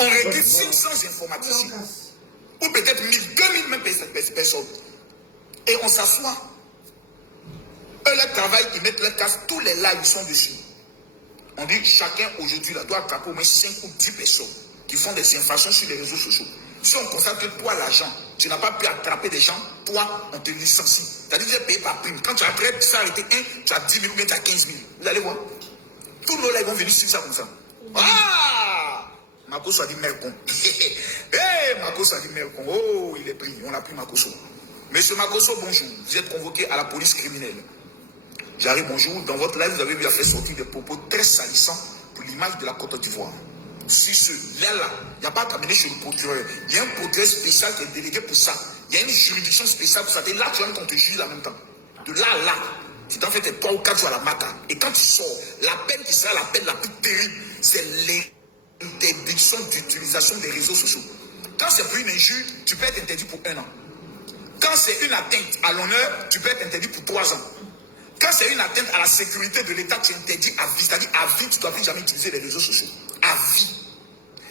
On recrute 500 informaticiens, ou peut-être 1000, 2000 même personnes. Et on s'assoit. Eux, leur travail, ils mettent leur casque, tous les lives sont dessus. On dit chacun aujourd'hui doit attraper au moins 5 ou 10 personnes qui font des infractions sur les réseaux sociaux. Si on constate que toi, l'agent, tu n'as pas pu attraper des gens, toi, on te licencie. C'est-à-dire que tu es payé par prime. Quand tu as arrêté un, tu as 10 000 ou bien tu as 15 000. Vous allez voir. Tous nos lives vont venir suivre ça comme ça. Ah! Makoso a dit Mercon. Hey, Makoso a dit Mercon. Oh, il est pris. On a pris Makoso. Monsieur Makoso, bonjour. Vous êtes convoqué à la police criminelle. J'arrive, bonjour. Dans votre live, vous avez vu à faire sortir des propos très salissants pour l'image de la Côte d'Ivoire. Si là, il n'y a pas qu'à mener chez le procureur. Il y a un procureur spécial qui est délégué pour ça. Il y a une juridiction spéciale pour ça. Et là, tu vas qu'on te juge en même temps. De là, tu t'en fais tes 3 ou 4 jours à la maca. Et quand tu sors, la peine qui sera la peine la plus terrible, c'est l'interdiction d'utilisation des réseaux sociaux. Quand c'est pour une injure, tu peux être interdit pour 1 an. Quand c'est une atteinte à l'honneur, tu peux être interdit pour 3 ans. Quand c'est une atteinte à la sécurité de l'État, tu es interdit à vie. C'est-à-dire à vie, tu ne dois plus jamais utiliser les réseaux sociaux. À vie.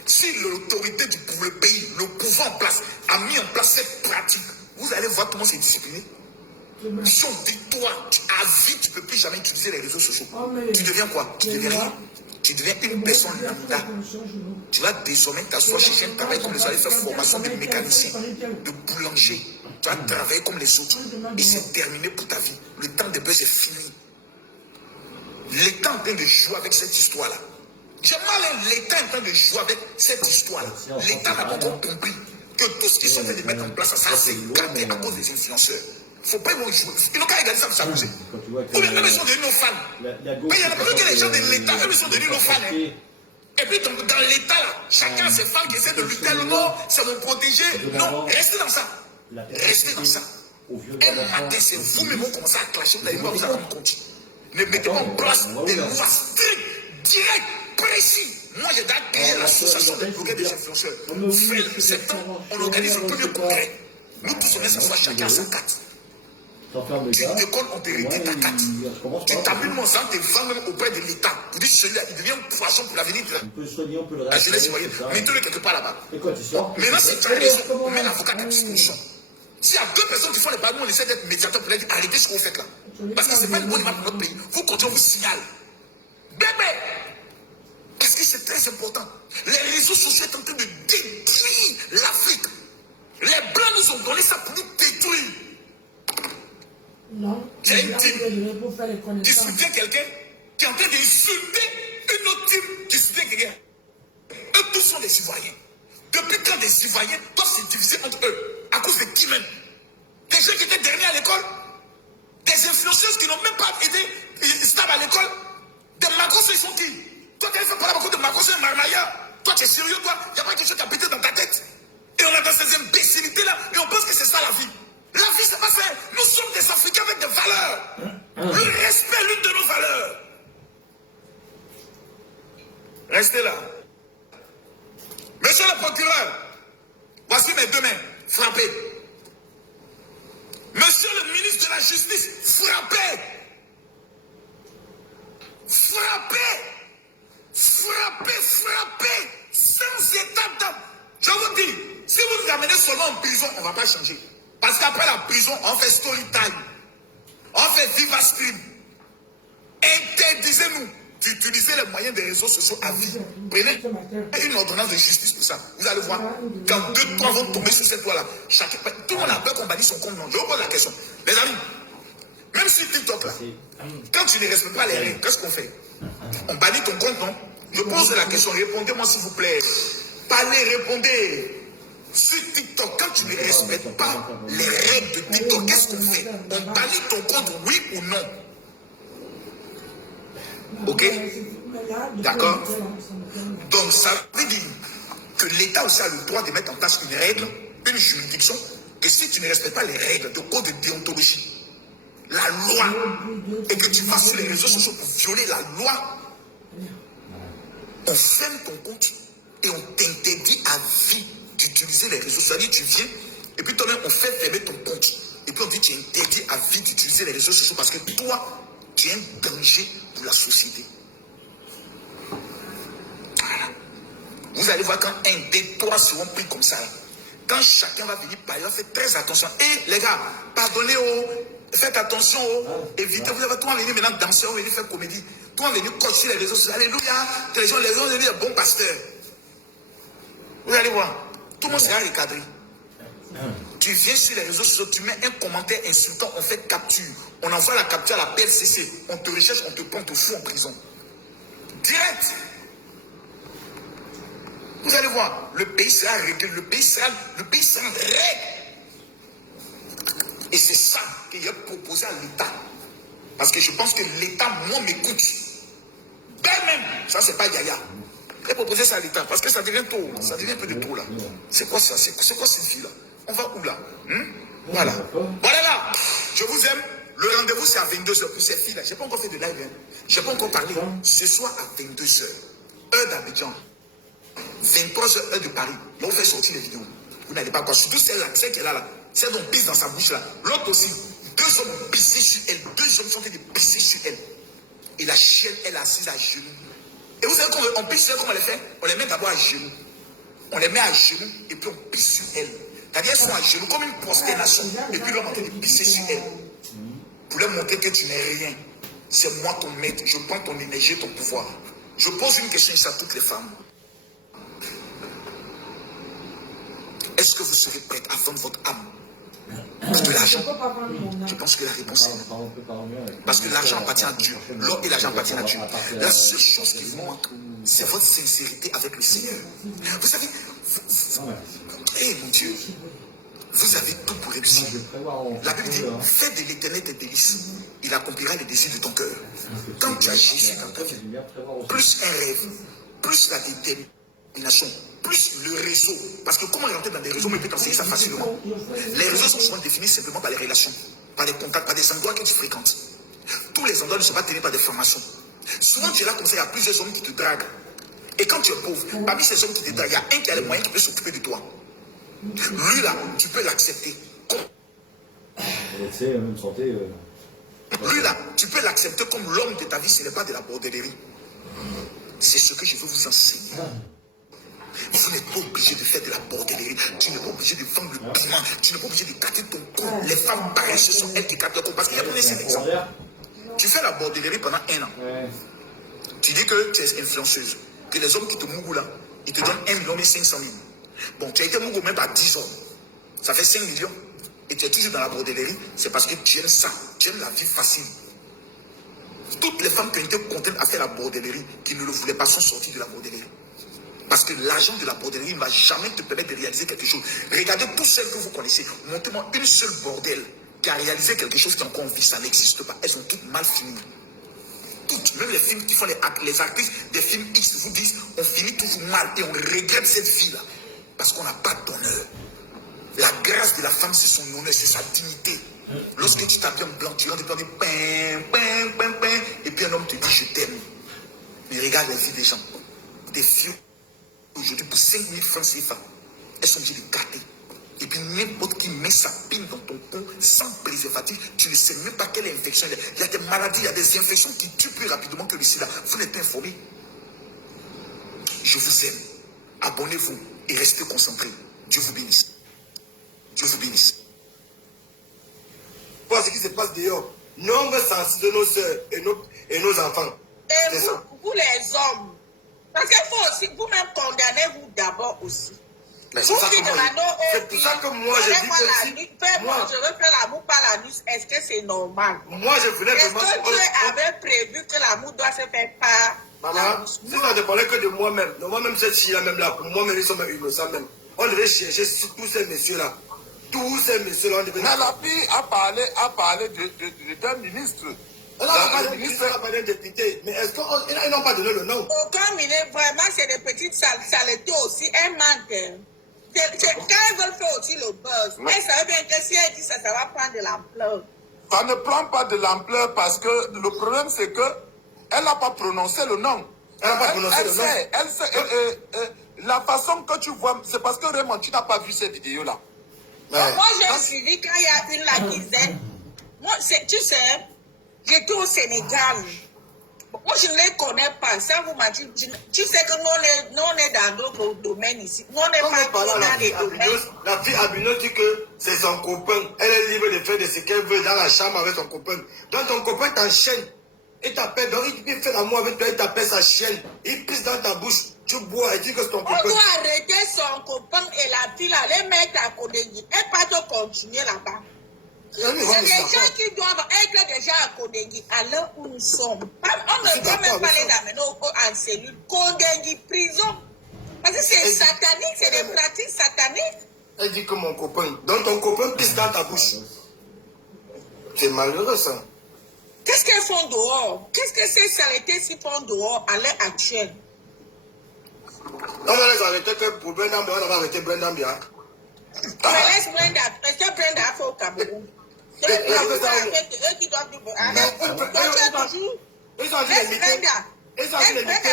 Si l'autorité pour le pays, le pouvoir en place, a mis en place cette pratique, vous allez voir comment c'est discipliné. Si on dit toi, à vie, tu ne peux plus jamais utiliser les réseaux sociaux. Tu deviens quoi? Tu deviens rien. Tu deviens une personne lambda. Tu vas désormais t'asseoir chez un travail comme les autres, faire formation de mécanicien, de boulanger. Tu vas travailler comme les autres. Et c'est terminé pour ta vie. Le temps de buzz est fini. L'État est en train de jouer avec cette histoire-là. J'ai mal, l'État est en train de jouer avec cette histoire-là. L'État n'a pas encore compris que tout ce qu'ils sont en train de mettre en place, ça s'est gâté à cause des influenceurs. Il ne faut pas y jouer. Ils n'ont qu'à regarder ça pour s'amuser. Ou bien, ils sont devenus nos fans. Mais il y a pas que les gens de l'État, eux, ils sont devenus nos fans. Et puis, dans l'État, là, chacun a ses fans qui essaient de lutter le non, c'est de protéger. Non, restez dans ça. Restez dans ça. Un matin, c'est vous-même qui commencez à clasher, vous allez voir, vous allez continuer. Ne mettez pas en place des lois strictes, directes, précises. Moi, j'ai déjà créé l'association des blogueurs des influenceurs. Fin septembre, on organise un premier congrès. Nous tous, on est s'asseoir chacun à sa carte. Tu décolles, on te retire ta carte. Tu t'habilles mon sang, tu vends même auprès de l'État. Tu dis celui-là, il devient un poisson pour l'avenir de la jeunesse citoyenne. Mettez-le quelque part là-bas. Maintenant, si tu as raison, on met l'avocat à ta disposition. S'il y a 2 personnes qui font les barreaux, on essaie d'être médiateur pour leur dire arrêtez ce que vous faites là. Parce que ce n'est pas une bonne image pour notre pays. Vous continuez, on vous signale. Bébé! Parce que c'est très important. Les réseaux sociaux sont en train de détruire l'Afrique. Les Blancs nous ont donné ça pour nous détruire. J'ai une team qui soutient quelqu'un qui est en train d'insulter une autre team qui soutient quelqu'un. Eux tous sont des Ivoiriens. Depuis quand des Ivoiriens doivent se diviser entre eux? À cause de qui même? Des gens qui étaient derniers à l'école? Des influenceuses qui n'ont même pas été stables à l'école? Des Makoso, ils sont qui? Toi, tu as fait parler beaucoup de Makoso et Marmaya. Toi, tu es sérieux, toi? Il n'y a pas quelque chose qui a pété dans ta tête. Et on est dans ces imbécilités-là et on pense que c'est ça la vie. La pas faire. Nous sommes des Africains avec des valeurs. Le respect, l'une de nos valeurs. Restez là. Monsieur le procureur, voici mes deux mains. Frappez. Monsieur le ministre de la Justice, frappez. Frappez. Frappez, frappez. Sans état d'âme. Je vous dis, si vous nous amenez seulement en prison, on ne va pas changer. Parce qu'après la prison, on fait story time. On fait Viva Stream. Interdisez-nous d'utiliser les moyens des réseaux sociaux à vie. Prenez une ordonnance de justice pour ça. Vous allez voir, quand 2, 3 vont tomber sur cette loi-là, tout le monde a peur qu'on bannisse son compte. Non, je vous pose la question. Les amis, même si TikTok là, quand tu ne respectes pas les règles, qu'est-ce qu'on fait? On bannit ton compte, non? Je pose la question, répondez-moi s'il vous plaît. Parlez, répondez. Sur TikTok, quand tu ne respectes pas les règles de TikTok, qu'est-ce qu'on fait? On bannit ton compte, oui ou non? Ok? D'accord? Donc ça veut dire que l'État aussi a le droit de mettre en place une règle, une juridiction, que si tu ne respectes pas les règles de code de déontologie, la loi, et que tu vas sur les réseaux sociaux pour violer la loi, on ferme ton compte et on t'interdit à vie d'utiliser les réseaux sociaux. Tu viens et puis toi-même on fait fermer ton compte. Et puis on dit tu es interdit à vie d'utiliser les réseaux sociaux parce que toi, tu es un danger pour la société. Voilà. Vous allez voir quand 1, 2, 3 seront pris comme ça. Là. Quand chacun va venir parler, faites très attention. Et les gars, pardonnez, faites attention, évitez. Vous avez tout venir maintenant danser, on va venir faire comédie. Tout va venir cocher sur les réseaux sociaux. Alléluia, que les gens vont devenir des bons pasteurs. Vous allez voir, tout le monde sera recadré. Tu viens sur les réseaux sociaux, tu mets un commentaire insultant, on fait capture. On envoie la capture à la PLCC. On te recherche, on te prend, on te fout en prison. Direct. Vous allez voir, le pays sera réglé, le pays sera règle. Et c'est ça qu'il a proposé à l'État. Parce que je pense que l'État, moi, m'écoute. Ben même, ça c'est pas Yaya. Il a proposé ça à l'État, parce que ça devient tôt, ça devient un peu de trop là. C'est quoi ça? C'est quoi cette vie là? On va où là? Voilà. Voilà là, je vous aime. Le rendez-vous c'est à 22h pour ces filles là. Je n'ai pas encore fait de live, hein. Je n'ai pas encore parlé. Ce soir à 22h, heure d'Abidjan, 23h, heure de Paris. Là, on fait sortir les vidéos. Vous n'allez pas voir. Surtout celle-là, celle qui est là. Celle dont pisse dans sa bouche là. L'autre aussi. 2 hommes ont pissé sur elle. 2 hommes sont en train de pisser sur elle. Et la chienne, elle est assise à genoux. Et vous savez qu'on pisse sur elle, comment on les fait? On les met d'abord à genoux. On les met à genoux et puis on pisse sur elle. C'est-à-dire qu'elles sont à genoux comme une prosternation. Et puis l'homme est en train de pisser sur elle. Pour leur montrer que tu n'es rien. C'est moi ton maître. Je prends ton énergie et ton pouvoir. Je pose une question ici à toutes les femmes. Est-ce que vous serez prête à vendre votre âme pour de l'argent? Je pense que la réponse est non. Parce que l'argent appartient à Dieu. L'or et l'argent appartiennent à Dieu. La seule chose qui vous manque, c'est votre sincérité avec le Seigneur. Vous savez, mon Dieu, vous avez tout pour réussir. La Bible dit, fais de l'Éternel tes délices. Il accomplira les désirs de ton cœur. Quand tu as Jésus dans ta vie, plus un rêve, plus la détermination, plus le réseau. Parce que comment rentrer dans des réseaux, mais peut t'enseigner ça facilement. Les réseaux sont souvent définis simplement par les relations, par les contacts, par des endroits que tu fréquentes. Tous les endroits ne sont pas tenus par des formations. Souvent tu es là comme ça, il y a plusieurs hommes qui te draguent. Et quand tu es pauvre, parmi ces hommes qui te draguent, il y a un qui a les moyens qui peut s'occuper de toi. Lui là, tu peux l'accepter. Lui là, tu peux l'accepter comme l'homme de ta vie, ce n'est pas de la bordellerie. C'est ce que je veux vous enseigner. Vous n'êtes pas obligé de faire de la bordellerie. Tu n'es pas obligé de vendre le piment. Tu n'es pas obligé de gâter ton cou. Les femmes pareilles, ce sont elles qui gâtent leur cou. Parce qu'il y a donné cet exemple. Tu fais la bordellerie pendant 1 an. Tu dis que tu es influenceuse. Que les hommes qui te mourent là, ils te donnent 1 500 000. Bon, tu as été mourou même par 10 hommes. Ça fait 5 millions. Et tu es toujours dans la bordellerie. C'est parce que tu aimes ça. Tu aimes la vie facile. Toutes les femmes qui ont été contentes à faire la bordellerie, qui ne le voulaient pas, sont sorties de la bordellerie. Parce que l'argent de la bordellerie ne va jamais te permettre de réaliser quelque chose. Regardez tous celles que vous connaissez. Montrez-moi une seule bordel qui a réalisé quelque chose qui est encore en vie. Ça n'existe pas. Elles sont toutes mal finies. Toutes. Même les films qui font les actrices des films X vous disent on finit toujours mal et on regrette cette vie-là. Parce qu'on n'a pas d'honneur. La grâce de la femme, c'est son honneur, c'est sa dignité. Lorsque tu t'habilles en blanc, tu rentres dans des pain, et puis un homme te dit je t'aime. Mais regarde la vie des gens. Des filles, aujourd'hui, pour 5 000 francs CFA, elles sont obligées de gâter. Et puis n'importe qui met sa pine dans ton cou sans préservatif, tu ne sais même pas quelle infection. Il y a des maladies, il y a des infections qui tuent plus rapidement que le sida. Vous n'êtes pas informés. Je vous aime. Abonnez-vous et restez concentrés. Dieu vous bénisse. Dieu vous bénisse. Voir ce qui se passe dehors. Nombre sensible de nos soeurs et nos enfants. Et vous les hommes, parce qu'il faut aussi, vous-même condamnez-vous d'abord aussi. C'est pour ça que moi je dis que moi, je veux faire l'amour par la nuit, est-ce que c'est normal? Moi je voulais vraiment... Est-ce que Dieu avait prévu que l'amour doit se faire par... Maman, si ça ne parlait que de moi-même, moi-même cette fille-là même là, pour moi-même ils sont même innocents même. On devait chercher tous ces messieurs-là. Tous ces messieurs-là, on devait... Mais la fille a parlé d'un ministre. Elle n'a pas de ministre, elle n'a pas de député. Mais est-ce qu'ils n'ont pas donné le nom? Aucun ministre, vraiment, c'est des petites saletés aussi. Elles manquent. Quand elles veulent faire aussi le buzz, elles savent bien que si elles disent ça, ça va prendre de l'ampleur. Ça ne prend pas de l'ampleur parce que le problème, c'est que elle n'a pas prononcé le nom. Elle n'a pas prononcé le nom. Elle sait. La façon que tu vois, c'est parce que Raymond, tu n'as pas vu ces vidéos-là. Ouais. Moi, je me suis dit, quand il y a une là qui disait, moi, tu sais, j'étais au Sénégal. Moi, je ne les connais pas. Ça vous m'a dit, tu sais que nous, on est dans d'autres domaines ici. Nous, on n'est pas dans les domaines. La fille Abinos dit que c'est son copain. Elle est libre de faire de ce qu'elle veut dans la chambre avec son copain. Donc, ton copain t'enchaîne. Il t'appelle, donc il fait l'amour avec toi, il t'appelle sa chienne. Il pisse dans ta bouche. Tu bois et dit que c'est ton copain. On doit arrêter son copain et la fille là, les mettre à côté. Et pas de continuer là-bas. C'est des gens qui doivent être déjà à Kodengui, à l'heure où nous sommes. On ne peut même pas les amener en cellule. Kodengui, prison. Parce que c'est satanique, c'est des pratiques sataniques. Elle dit que mon copain, donc ton copain pisse dans ta bouche. C'est malheureux ça. Qu'est-ce qu'elles font dehors? Qu'est-ce que ces saletés s'y font dehors à l'heure actuelle? On va les arrêter que pour Brenda, on va arrêter Brenda bien. Mais laisse Brenda, est-ce que Brenda a fait au Cameroun? Eux qui doivent dire, Brenda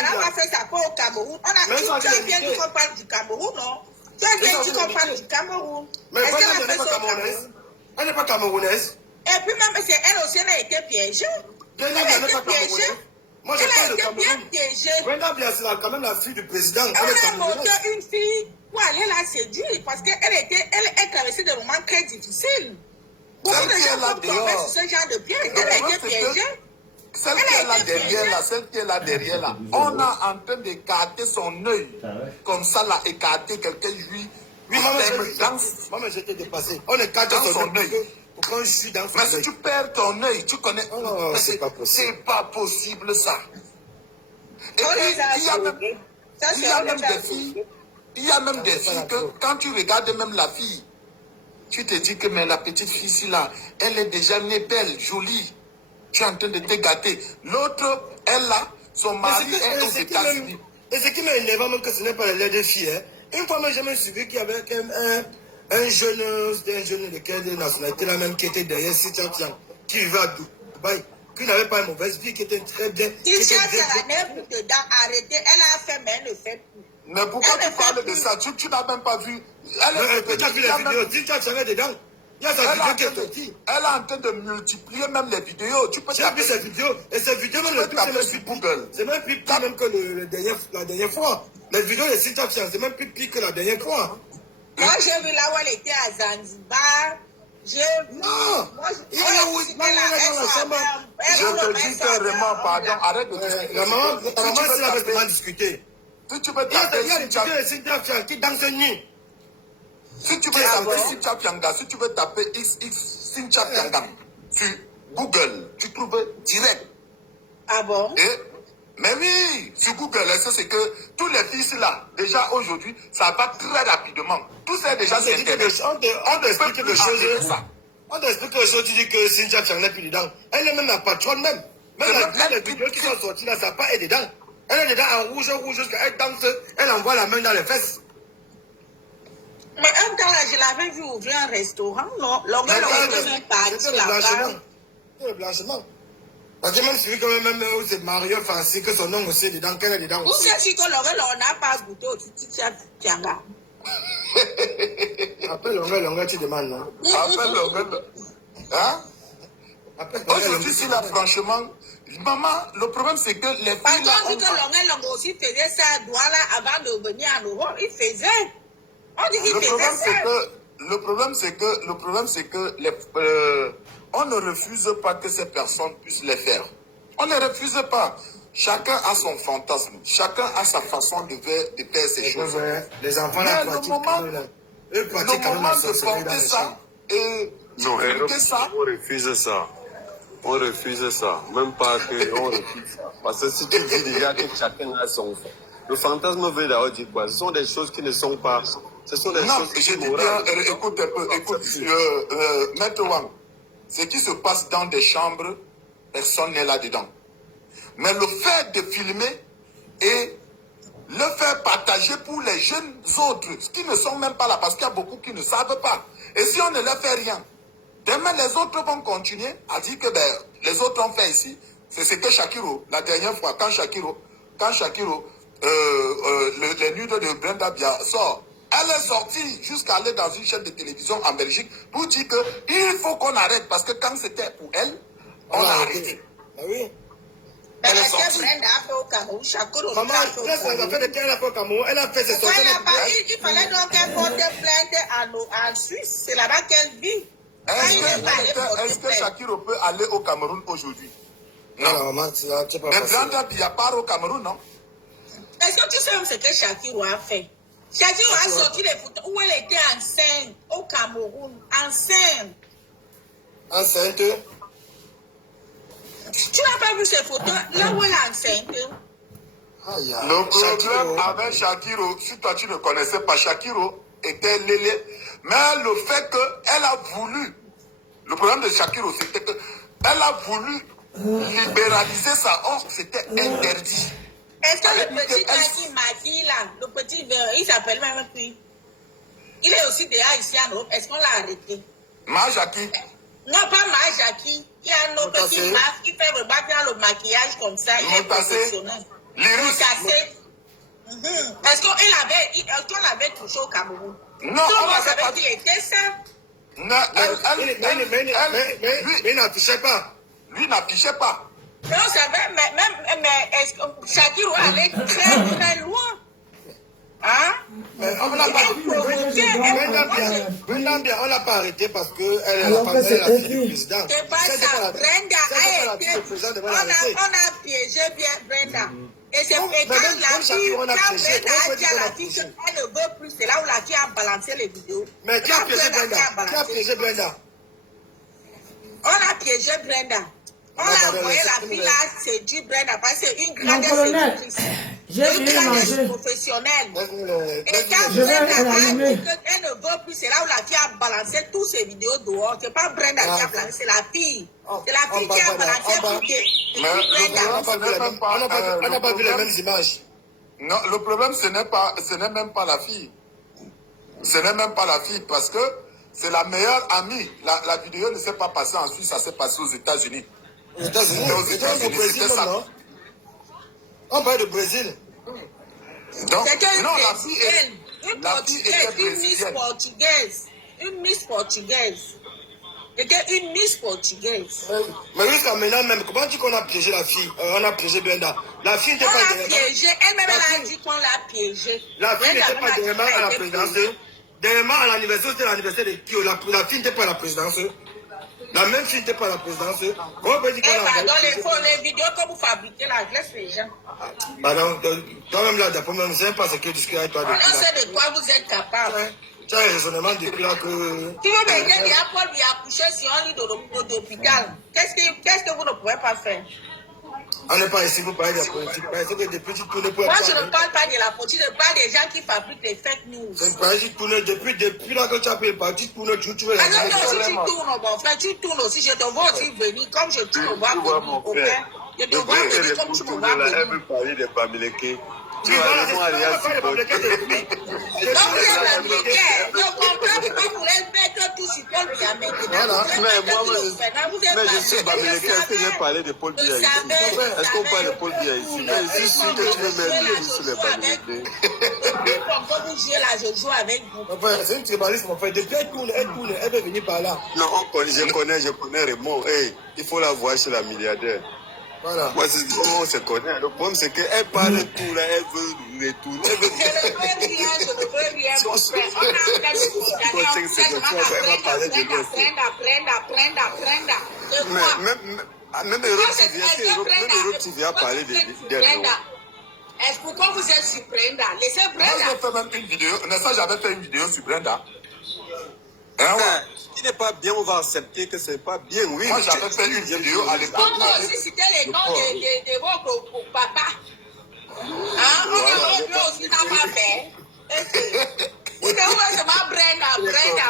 n'a pas fait sa peau au Cameroun. Tu viens du comprendre du Cameroun, non? Tu viens du comprendre du Cameroun. Mais Brenda n'est pas camerounaise. Elle n'est pas camerounaise. Et puis même, elle aussi, elle a été piégée. Elle a été piégée. Moi, je parle de Cameroun. Brenda bien, c'est quand même la fille du président. On a monté une fille pour aller la séduire parce qu'elle traversait des moments très difficiles. Beaucoup de gens peuvent commettre ce genre de piège. Elle a été piégée. Celle qui est là derrière là, celle qui est là derrière là, on a en train d'écarter son œil. Comme ça là, écarter quelqu'un, lui. Oui, maman, j'étais dépassé. On écarte son œil. Mais si tu perds ton œil, tu connais. Oh, c'est pas possible. C'est pas possible ça. Et puis, il y a même des filles. Il y a même des filles que quand tu regardes même la fille, tu te dis que mais la petite fille ici là, elle est déjà née belle, jolie. Tu es en train de te gâter. L'autre, elle là, son mari est aux États-Unis. Et ce qui m'a énervé même que ce n'est pas les deux filles. Hein. Une fois même, j'ai même suivi qu'il y avait un jeune de quelle nationalité là même qui était derrière Sitian, qui vivait à Dubaï, qui n'avait pas une mauvaise vie, qui était très bien. Tisha, ça la plus dedans, arrêtez, elle a fait, mais elle ne fait plus. Mais pourquoi tu parles de ça? Tu n'as même pas vu. Tu as vu les vidéos, Tisha, ça va dedans. Il y a sa vidéo qui est sortie. Elle est en train de multiplier même les vidéos. Tu peux taper ces vidéos. Et ces vidéos, même le plus sur Google. C'est même plus pire même que la dernière fois. Les vidéos de Sitian, c'est même plus pire que la dernière fois. Moi, j'ai vu là où elle était à Zanzibar. Non! Il y a où il est dans la chambre. Je te dis que vraiment, pardon, arrête de discuter. La maman, c'est la bête de discuter. Si tu veux taper, il y a des vidéos de Sitian qui dansent nu. Si tu veux taper Cynthia Pianga, si tu veux taper XX Cynthia Pianga sur Google, tu trouves direct. Ah bon? Mais oui, sur Google, c'est que tous les fils là, déjà aujourd'hui, ça va très rapidement. Tout ça est déjà sur Internet. On t'explique quelque chose. On t'explique quelque chose, tu dis que Cynthia Pianga n'est plus dedans. Elle est même la patronne même. Même les vidéos qui sont sorties là, ça n'a pas été dedans. Elle est dedans en rouge, elle danse, elle envoie la main dans les fesses. Mais un temps là, je l'avais vu ouvrir un restaurant, non? L'orgueil était même parti là-bas. C'est le blanchiment. Parce que même celui que même où c'est Mario Fancy, que son nom aussi est dedans, qu'elle est dedans Où aussi. c'est si que l'orgueil, on n'a pas goûté au Tianga. Après l'orgueil, tu demandes, non? Après l'orgueil. Hein? Aujourd'hui, si là, franchement, maman, le problème c'est que les filles. Par contre, vu que l'orgueil aussi faisait ça, Douala, avant de venir en Europe, il faisait. On dit qu'il faisait ça. Le problème c'est que on ne refuse pas que ces personnes puissent les faire. On ne refuse pas. Chacun a son fantasme. Chacun a sa façon de faire ces choses. Les enfants là, le moment de porter ça et non, ça. On refuse ça. On refuse ça. Même pas que on refuse ça. Parce que si tu dis déjà que chacun a son... Le fantasme veut d'abord dire quoi? Ce sont des choses qui ne sont pas... Ce sont des choses qui sont morales. Écoute un peu. Écoute, Maître Wang, ce qui se passe dans des chambres, personne n'est là-dedans. Mais le fait de filmer et le faire partager pour les jeunes autres, qui ne sont même pas là, parce qu'il y a beaucoup qui ne savent pas. Et si on ne leur fait rien, demain les autres vont continuer à dire que les autres ont fait ici. C'est ce que Shakiro, la dernière fois, quand Shakiro, les nudes de Brenda Bia sort, elle est sortie jusqu'à aller dans une chaîne de télévision en Belgique pour dire qu'il faut qu'on arrête, parce que quand c'était pour elle, on a arrêté. Ah oui. Elle est sortie. Brenda a fait au Cameroun, Shakiro Maman, elle a fait de quelle au Cameroun? Elle a fait ses sorties. Il fallait donc qu'elle porte plainte en Suisse. C'est là-bas qu'elle vit. Est-ce que Shakiro peut aller au Cameroun aujourd'hui? Non, maman, c'est pas facile. Mais Brenda Bia part au Cameroun, non? Est-ce que tu sais ce que Shakiro a fait? Shakiro a sorti les photos où elle était enceinte au Cameroun. Enceinte. Enceinte? Tu n'as pas vu ces photos là où elle est enceinte? Le problème avec Shakiro, si toi tu ne connaissais pas, Shakiro était Lélé. Mais le fait qu'elle a voulu, le problème de Shakiro, c'était qu'elle a voulu libéraliser ça. Or, c'était interdit. Est-ce que le petit gars qui maquille là, le petit, il s'appelle même lui, il est aussi déjà ici en Europe. Est-ce qu'on l'a arrêté? Majaki. Non, pas Majaki. Il y a un autre petit masque qui fait vraiment bien le maquillage comme ça. Il est professionnel. Est-ce qu'on l'avait touché au Cameroun? Non, on l'avait pas. Qu'il était ça. Non, mais il n'affichait pas. Lui n'affichait pas. Non, c'est vrai, mais est-ce que Shakiro allait très très loin? Hein? On l'a pas arrêté parce qu'elle a pas fait la fille du président. C'est pas ça. Brenda a été. On a piégé bien Brenda. Et c'est quand la fille, quand Brenda a dit à la fille qu'elle ne veut plus, c'est là où la fille a balancé les vidéos. Mais qui a piégé Brenda? Qui a piégé Brenda? On a piégé Brenda. On a envoyé la fille là, c'est du Brenda, parce que c'est une grande séductrice. Une grande professionnelle. Et quand Brenda a dit qu'elle ne veut plus, c'est là où la fille a balancé toutes ses vidéos dehors. C'est pas Brenda qui a balancé, c'est la fille. C'est la fille qui a balancé toutes les Brenda. On n'a pas vu les mêmes images. Non, le problème, ce n'est même pas la fille. Ce n'est même pas la fille, parce que c'est la meilleure amie. La vidéo ne s'est pas passée en Suisse, ça s'est passé aux États-Unis. Aux États-Unis, c'était ça. On parle de Brésil. Donc, c'était non, une Miss portugaise. Une Miss portugaise. C'était une Miss portugaise. Mais jusqu'à maintenant même, comment dit qu'on a piégé la fille? On a piégé Brenda. La fille n'était pas derrière. On l'a piégé. Elle-même, elle a dit qu'on l'a piégé. La fille n'était pas derrière à la présidence. Dernièrement, à l'anniversaire, c'était l'anniversaire de Kyo. La fille n'était pas à la présidence. La même fille n'était pas à la présidence. Comment peut dire qu'on a dans les vidéos que vous fabriquez là, je laisse les gens. Pardon, toi-même là, d'après moi, je ne sais pas ce que discute avec toi. On sait de quoi vous êtes capable. Tu as un raisonnement depuis là que... Tu veux me dire qu'il Paul lui a accouché sur un lit d'hôpital. Qu'est-ce que vous ne pouvez pas faire? On n'est pas ici pour parler de la politique. Parce que depuis tu tournes pour... Moi, je ne parle pas de la politique, je parle des gens qui fabriquent les fake news. C'est pas ici tourner depuis là que tu as pris le parti, tu tournes, tu veux... Alors, si tu tournes, mon frère, tu tournes aussi, je te vois aussi venir, comme je tourne, on va venir, ok? Je te vois venir comme tu me vois venir. Elle veut parler des Bamileke. Donc, vous êtes Bamileke, Voilà. Mais moi, je suis Bamileke. Est-ce que j'ai parlé de Paul Biya ici? Est-ce qu'on parle de Paul Biya ici? Mais je suis sûr que tu veux mettre sur les Bamileke. Depuis comme vous jouez là, je joue avec vous. C'est une tribaliste, mon frère. Depuis elle tourne, elle veut venir par là. Non, je connais Raymond. Hey, il faut la voir chez la milliardaire. Voilà. Moi, on se connaît. Le problème, c'est qu'elle parle de tout là, elle veut nous retourner. Je ne veux rien, mon frère. On a fait Même Europe, tu viens parler d'elle. Est-ce pourquoi vous êtes sur Brenda? Laissez Moi, Brenda. j'ai fait même une vidéo. N'est-ce pas, j'avais fait une vidéo sur Brenda. Hein, ouais. Ce qui n'est pas bien, on va accepter que ce n'est pas bien, oui. Moi, j'avais fait une vidéo à l'époque. Moi aussi, c'était les noms de vos papa. Hein? On a aussi n'a pas fait. Vous devez seulement Brenda.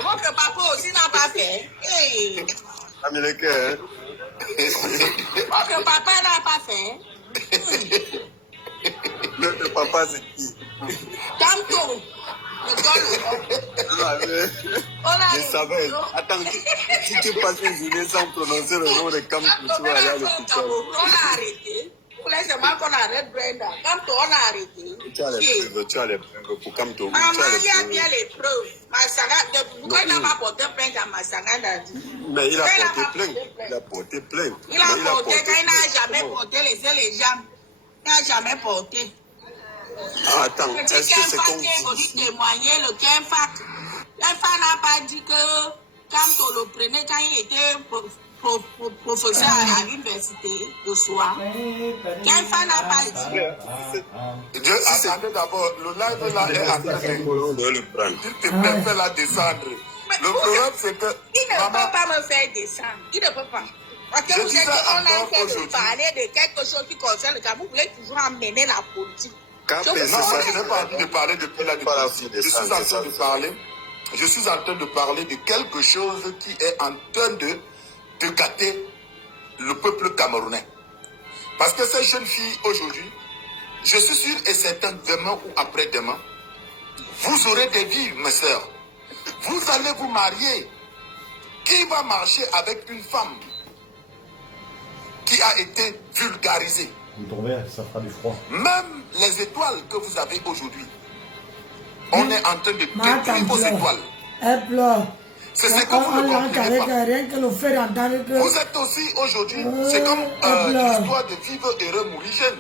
Votre papa aussi n'a pas fait. Hey. Américain. Votre papa n'a pas fait. Notre papa, c'est qui? Tanto. Je savais. Attends, si tu passes une journée sans prononcer le nom de Kamto, tu vas aller à l'hôpital. On a arrêté. Vous laissez moi qu'on arrête Brenda. Kamto, on a arrêté. Tu as les preuves pour Kamto. Maman, il y a bien les preuves. Pourquoi il n'a pas porté plainte à Massanga? Mais il a porté plainte. Il a porté quand il n'a jamais porté, laissez les gens. Il n'a jamais porté. Attends, est-ce que c'est comme vous témoigner le Kenfak? Kenfak n'a pas dit que quand on le prenait, quand il était professeur à l'université de soir, Kenfak n'a pas dit. Attendez d'abord, le live là est en train de le prendre. S'il te plaît, fais-la descendre. Le problème, c'est que. Il ne peut pas me faire descendre. Il ne peut pas. Parce que vous êtes, on a fait de parler de quelque chose qui concerne le cas. Vous voulez toujours emmener la politique. Non, je n'ai pas envie de parler depuis la politique. Je suis en train de parler de quelque chose qui est en train de gâter le peuple camerounais. Parce que ces jeunes filles aujourd'hui, je suis sûr et certain, demain ou après-demain, vous aurez des vies, mes sœurs. Vous allez vous marier. Qui va marcher avec une femme qui a été vulgarisée? Vous tombez, ça fera du froid. Même les étoiles que vous avez aujourd'hui, on est en train de détruire vos étoiles. Elle pleure. C'est ce que vous ne comprenez pas. Rien que le fait d'entendre que... Vous êtes aussi aujourd'hui, c'est comme l'histoire de Vivre Heureux Mourir Jeune,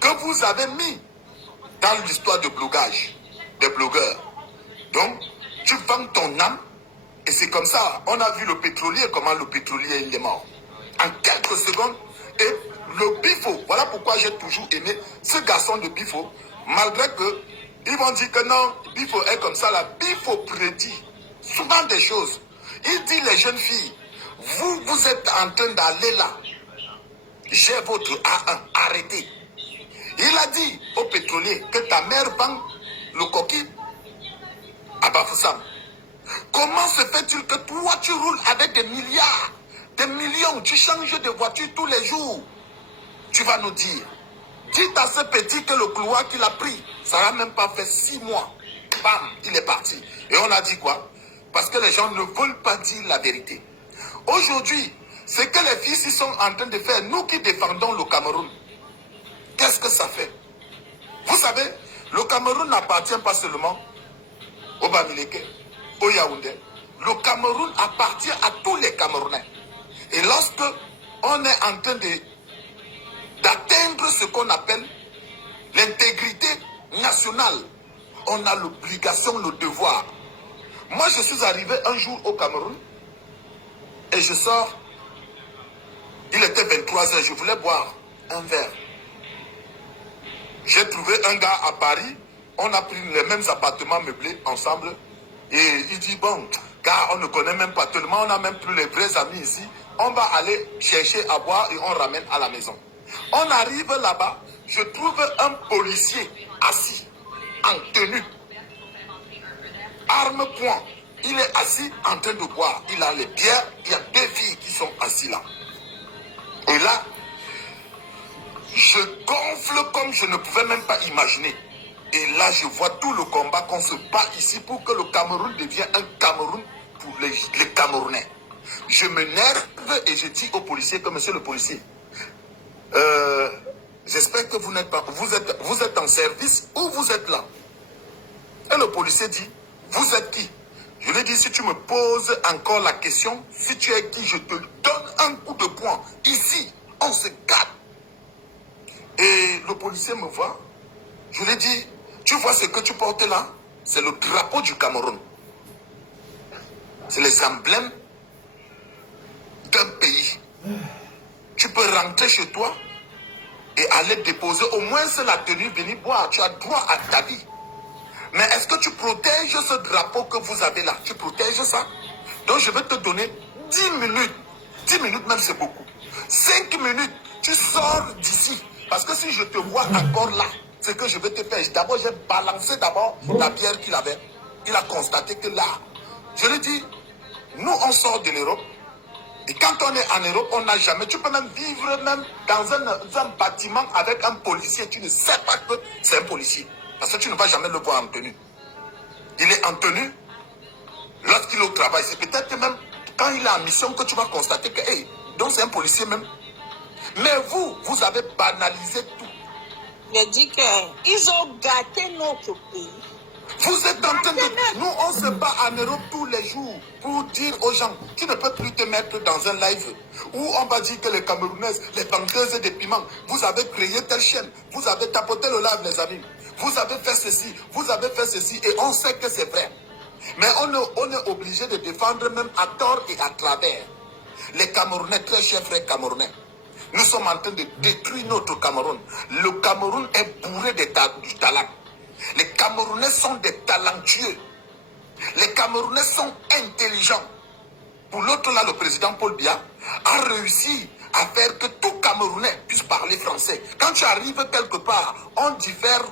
que vous avez mis dans l'histoire de blogage, des blogueurs. Donc, tu vends ton âme, et c'est comme ça. On a vu le pétrolier, comment le pétrolier il est mort. En quelques secondes, et le Bifo, voilà pourquoi j'ai toujours aimé ce garçon de Bifo, malgré que ils vont dire que non, Bifo est comme ça, là. Bifo prédit souvent des choses. Il dit les jeunes filles, vous êtes en train d'aller là. J'ai votre A1, arrêtez. Il a dit au pétrolier que ta mère vend le coquille à Bafoussam. Comment se fait-il que toi tu roules avec des milliards, des millions, tu changes de voiture tous les jours? Tu vas nous dire. Dites à ce petit que le couloir qu'il a pris, ça n'a même pas fait 6 mois. Bam, il est parti. Et on a dit quoi? Parce que les gens ne veulent pas dire la vérité. Aujourd'hui, ce que les fils ils sont en train de faire, nous qui défendons le Cameroun, qu'est-ce que ça fait? Vous savez, le Cameroun n'appartient pas seulement au Bamileke, au Yaoundé. Le Cameroun appartient à tous les Camerounais. Et lorsque on est en train d'atteindre ce qu'on appelle l'intégrité nationale, on a l'obligation, le devoir. Moi, je suis arrivé un jour au Cameroun et je sors. Il était 23h, je voulais boire un verre. J'ai trouvé un gars à Paris, on a pris les mêmes appartements meublés ensemble. Et il dit, bon, car on ne connaît même pas tellement, on n'a même plus les vrais amis ici. On va aller chercher à boire et on ramène à la maison. On arrive là-bas, je trouve un policier assis, en tenue, arme poing. Il est assis en train de boire. Il a les bières, il y a 2 filles qui sont assises là. Et là, je gonfle comme je ne pouvais même pas imaginer. Et là, je vois tout le combat qu'on se bat ici pour que le Cameroun devienne un Cameroun pour les Camerounais. Je m'énerve et je dis au policier que monsieur le policier, j'espère que vous n'êtes pas, vous êtes en service ou vous êtes là. Et le policier dit, vous êtes qui? Je lui dis, si tu me poses encore la question, si tu es qui, je te donne un coup de poing. Ici, on se gâte. Et le policier me voit. Je lui dis, tu vois ce que tu portes là? C'est le drapeau du Cameroun. C'est les emblèmes d'un pays. Tu peux rentrer chez toi et aller déposer au moins la tenue, venir boire. Tu as droit à ta vie. Mais est-ce que tu protèges ce drapeau que vous avez là? Tu protèges ça? Donc je vais te donner 10 minutes. 10 minutes même c'est beaucoup. 5 minutes, tu sors d'ici. Parce que si je te vois encore là, ce que je vais te faire, d'abord j'ai balancé la bière qu'il avait. Il a constaté que là, je lui dis, nous on sort de l'Europe. Et quand on est en Europe, on n'a jamais, tu peux même vivre même dans un bâtiment avec un policier. Tu ne sais pas que c'est un policier. Parce que tu ne vas jamais le voir en tenue. Il est en tenue lorsqu'il est au travail. C'est peut-être même quand il est en mission que tu vas constater que, hey, donc c'est un policier même. Mais vous avez banalisé tout. Je dis qu'ils ont gâté notre pays. Vous êtes en train de... Nous, on se bat en Europe tous les jours pour dire aux gens, tu ne peux plus te mettre dans un live où on va dire que les Camerounaises, les vendeuses de piments, vous avez créé telle chaîne, vous avez tapoté le live, les amis. Vous avez fait ceci, vous avez fait ceci, et on sait que c'est vrai. Mais on est obligé de défendre même à tort et à travers. Les Camerounais, très chers frères Camerounais, nous sommes en train de détruire notre Cameroun. Le Cameroun est bourré du talent. Les Camerounais sont des talentueux. Les Camerounais sont intelligents. Pour l'autre là, le président Paul Biya a réussi à faire que tout Camerounais puisse parler français. Quand tu arrives quelque part, on diffère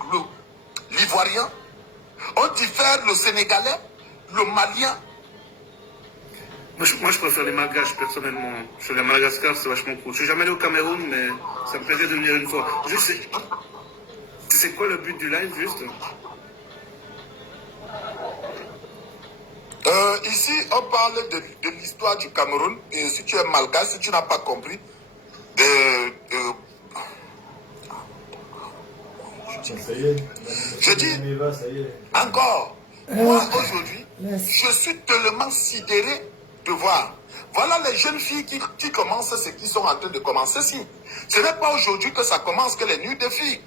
l'Ivoirien, on diffère le Sénégalais, le Malien. Moi, je préfère les Malgaches, personnellement. Je suis allé à Madagascar, c'est vachement cool. Je suis jamais allé au Cameroun, mais ça me plairait de venir une fois. Juste, c'est quoi le but du live, juste? Ici, on parle de l'histoire du Cameroun. Et si tu es malgache, si tu n'as pas compris, je dis encore, moi aujourd'hui, je suis tellement sidéré de voir. Voilà les jeunes filles qui commencent ce qu'ils sont en train de commencer. Si. Ce n'est pas aujourd'hui que ça commence que les nuits de filles.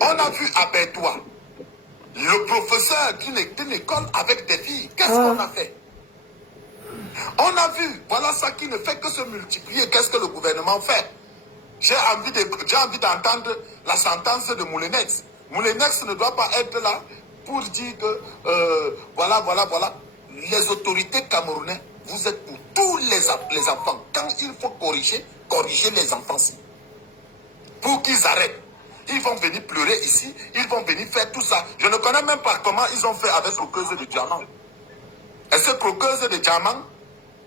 On a vu à Bertois, le professeur d'une école avec des filles. Qu'est-ce qu'on a fait? On a vu, voilà ça qui ne fait que se multiplier. Qu'est-ce que le gouvernement fait? J'ai envie d'entendre la sentence de Moulinex. Moulinex ne doit pas être là pour dire que, voilà. Les autorités camerounaises, vous êtes pour tous les enfants. Quand il faut corriger les enfants. Pour qu'ils arrêtent. Ils vont venir pleurer ici, ils vont venir faire tout ça. Je ne connais même pas comment ils ont fait avec croqueuse de diamant. Et cette croqueuse de diamant,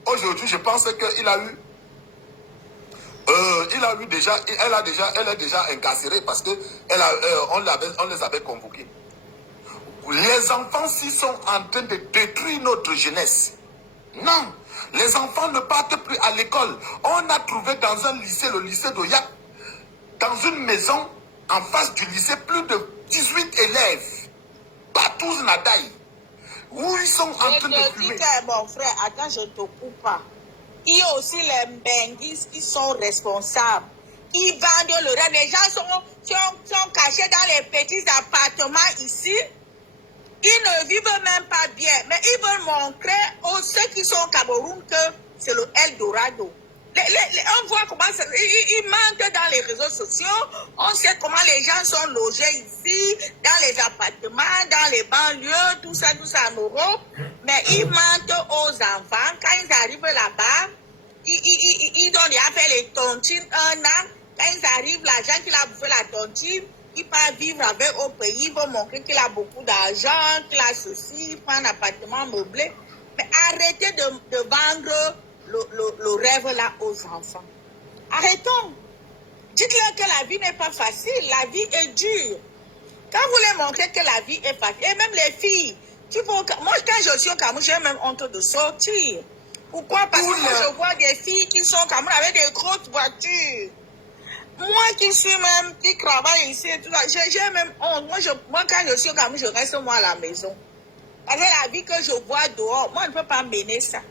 aujourd'hui, je pense qu'elle a eu... elle est déjà incarcérée parce que on les avait convoqués. Les enfants s'y sont en train de détruire notre jeunesse. Non, les enfants ne partent plus à l'école. On a trouvé dans un lycée, le lycée d'Oyak, dans une maison en face du lycée, plus de 18 élèves. Partout Nadaï. Où ils sont en train de fumer. Mon frère, attends, je ne te coupe pas. Il y a aussi les Benguis qui sont responsables. Ils vendent le rêve. Les gens sont cachés dans les petits appartements ici. Ils ne vivent même pas bien. Mais ils veulent montrer aux ceux qui sont au Cameroun que c'est le Eldorado. On voit comment ils mentent dans les réseaux sociaux. On sait comment les gens sont logés ici, dans les appartements, dans les banlieues, tout ça en Europe. Mais ils mentent aux enfants. Quand ils arrivent là-bas, ils ont déjà fait les tontines 1 an. Quand ils arrivent, l'agent qui a bouffé la tontine, il part vivre avec au pays, il va montrer qu'il a beaucoup d'argent, qu'il a ceci, il prend un appartement meublé. Mais arrêtez de vendre le rêve là aux enfants. Arrêtons. Dites-leur que la vie n'est pas facile, la vie est dure. Quand vous les montrez que la vie est facile, et même les filles, Moi, quand je suis au Cameroun, j'ai même honte de sortir. Pourquoi? Parce que moi, je vois des filles qui sont au Cameroun avec des grosses voitures. Moi qui suis même, qui travaille ici et tout ça, j'ai même honte. Moi, quand je suis au Cameroun, je reste moi à la maison. Avec la vie que je vois dehors, moi, je ne peux pas mener ça.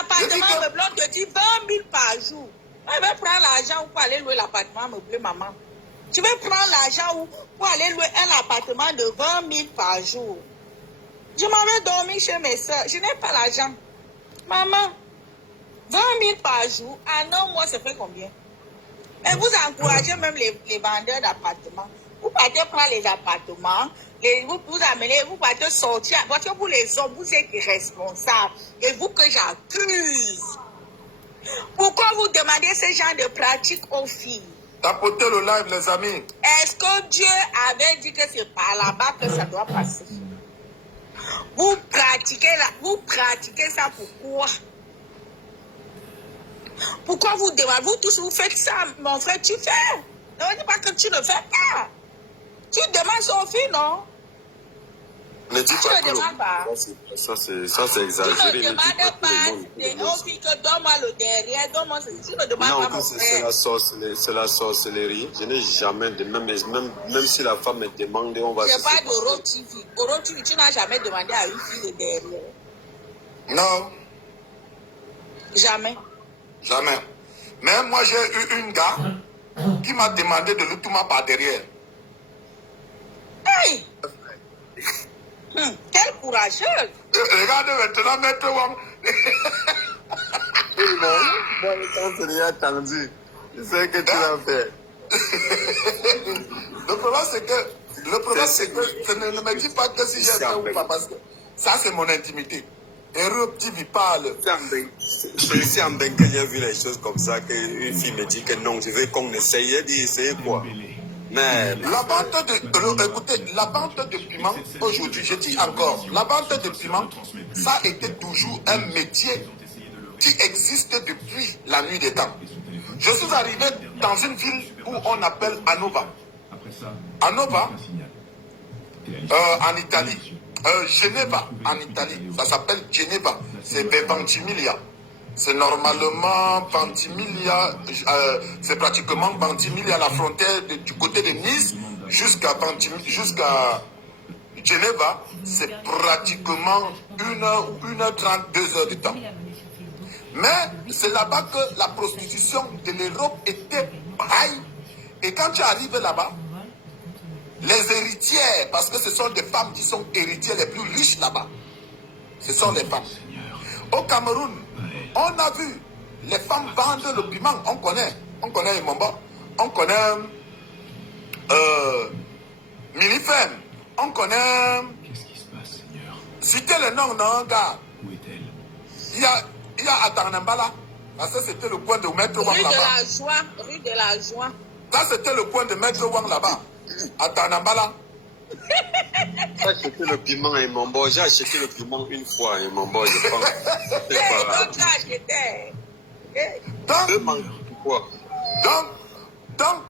Appartement meublé, on te dit 20 000 par jour. Moi, je vais prendre l'argent pour aller louer l'appartement meublé, maman. Tu veux prendre l'argent pour aller louer un appartement de 20 000 par jour. Je m'en vais dormir chez mes soeurs. Je n'ai pas l'argent. Maman, 20 000 par jour, en un mois, ça fait combien? Et vous encouragez même les vendeurs d'appartements. Vous partez prendre les appartements, vous amenez, vous partez sortir. Parce que pour les hommes, vous êtes responsables. Et vous que j'accuse. Pourquoi vous demandez ce genre de pratique aux filles? Tapotez le live, les amis. Est-ce que Dieu avait dit que c'est par là-bas que ça doit passer? Vous pratiquez ça pourquoi? Pourquoi vous demandez? Vous tous, vous faites ça, mon frère, tu fais. Ne dis pas que tu ne fais pas. Tu demandes son fils, non? Ne dis tu pas ne demandes pas. Ça, c'est exagéré. Tu ne demandes pas aux filles que donne-moi le derrière, donne-moi ceci. Tu ne demandes pas, mon frère. C'est la sorcellerie. Je n'ai jamais de même si la femme me demande, on va... Je parle d'Oro TV. Oro TV, tu n'as jamais demandé à une fille le derrière. Non. Jamais. Jamais. Mais moi, j'ai eu une gars qui m'a demandé de l'outouma par derrière. Hey! Quelle courageuse! Regarde maintenant, maître Wang. Quand tu l'as attendu, je sais que tu l'as fait. Le problème, c'est que ne me dis pas que si j'ai fait ou pas, parce que ça, c'est mon intimité. Et Rob-TV parle. C'est ici en Bengal, j'ai vu les choses comme ça, qu'une fille me dit que non, je veux qu'on essaye. J'ai dit, essayez quoi? Mais... La vente de piment, aujourd'hui, je dis encore, la vente de piment, ça a été toujours un métier qui existe depuis la nuit des temps. Je suis arrivé dans une ville où on appelle Anova. Anova, en Italie. Geneva, en Italie. Ça s'appelle Geneva. C'est Ventimiglia. C'est normalement Ventimiglia, c'est pratiquement Ventimiglia à la frontière du côté de Nice jusqu'à Geneva. C'est pratiquement 1h ou 1h30, 2 heures de temps. Mais c'est là-bas que la prostitution de l'Europe était high. Et quand tu arrives là-bas, les héritières, parce que ce sont des femmes qui sont héritières les plus riches là-bas. Ce sont les femmes. Au Cameroun, on a vu les femmes vendre le piment. On connaît Imomba. On connaît Milifem. On connaît... Qu'est-ce qui se passe, Seigneur? Citez le nom d'un gars. Où est-elle? Il y a Atarnambala. Parce que c'était le coin de Maître Wang là-bas. Rue de la Joie. Ça, c'était le coin de Maître Wang là-bas. À Tanambala. J'ai acheté le piment et mon boy. J'ai acheté le piment une fois et mon boy, je pense. Donc,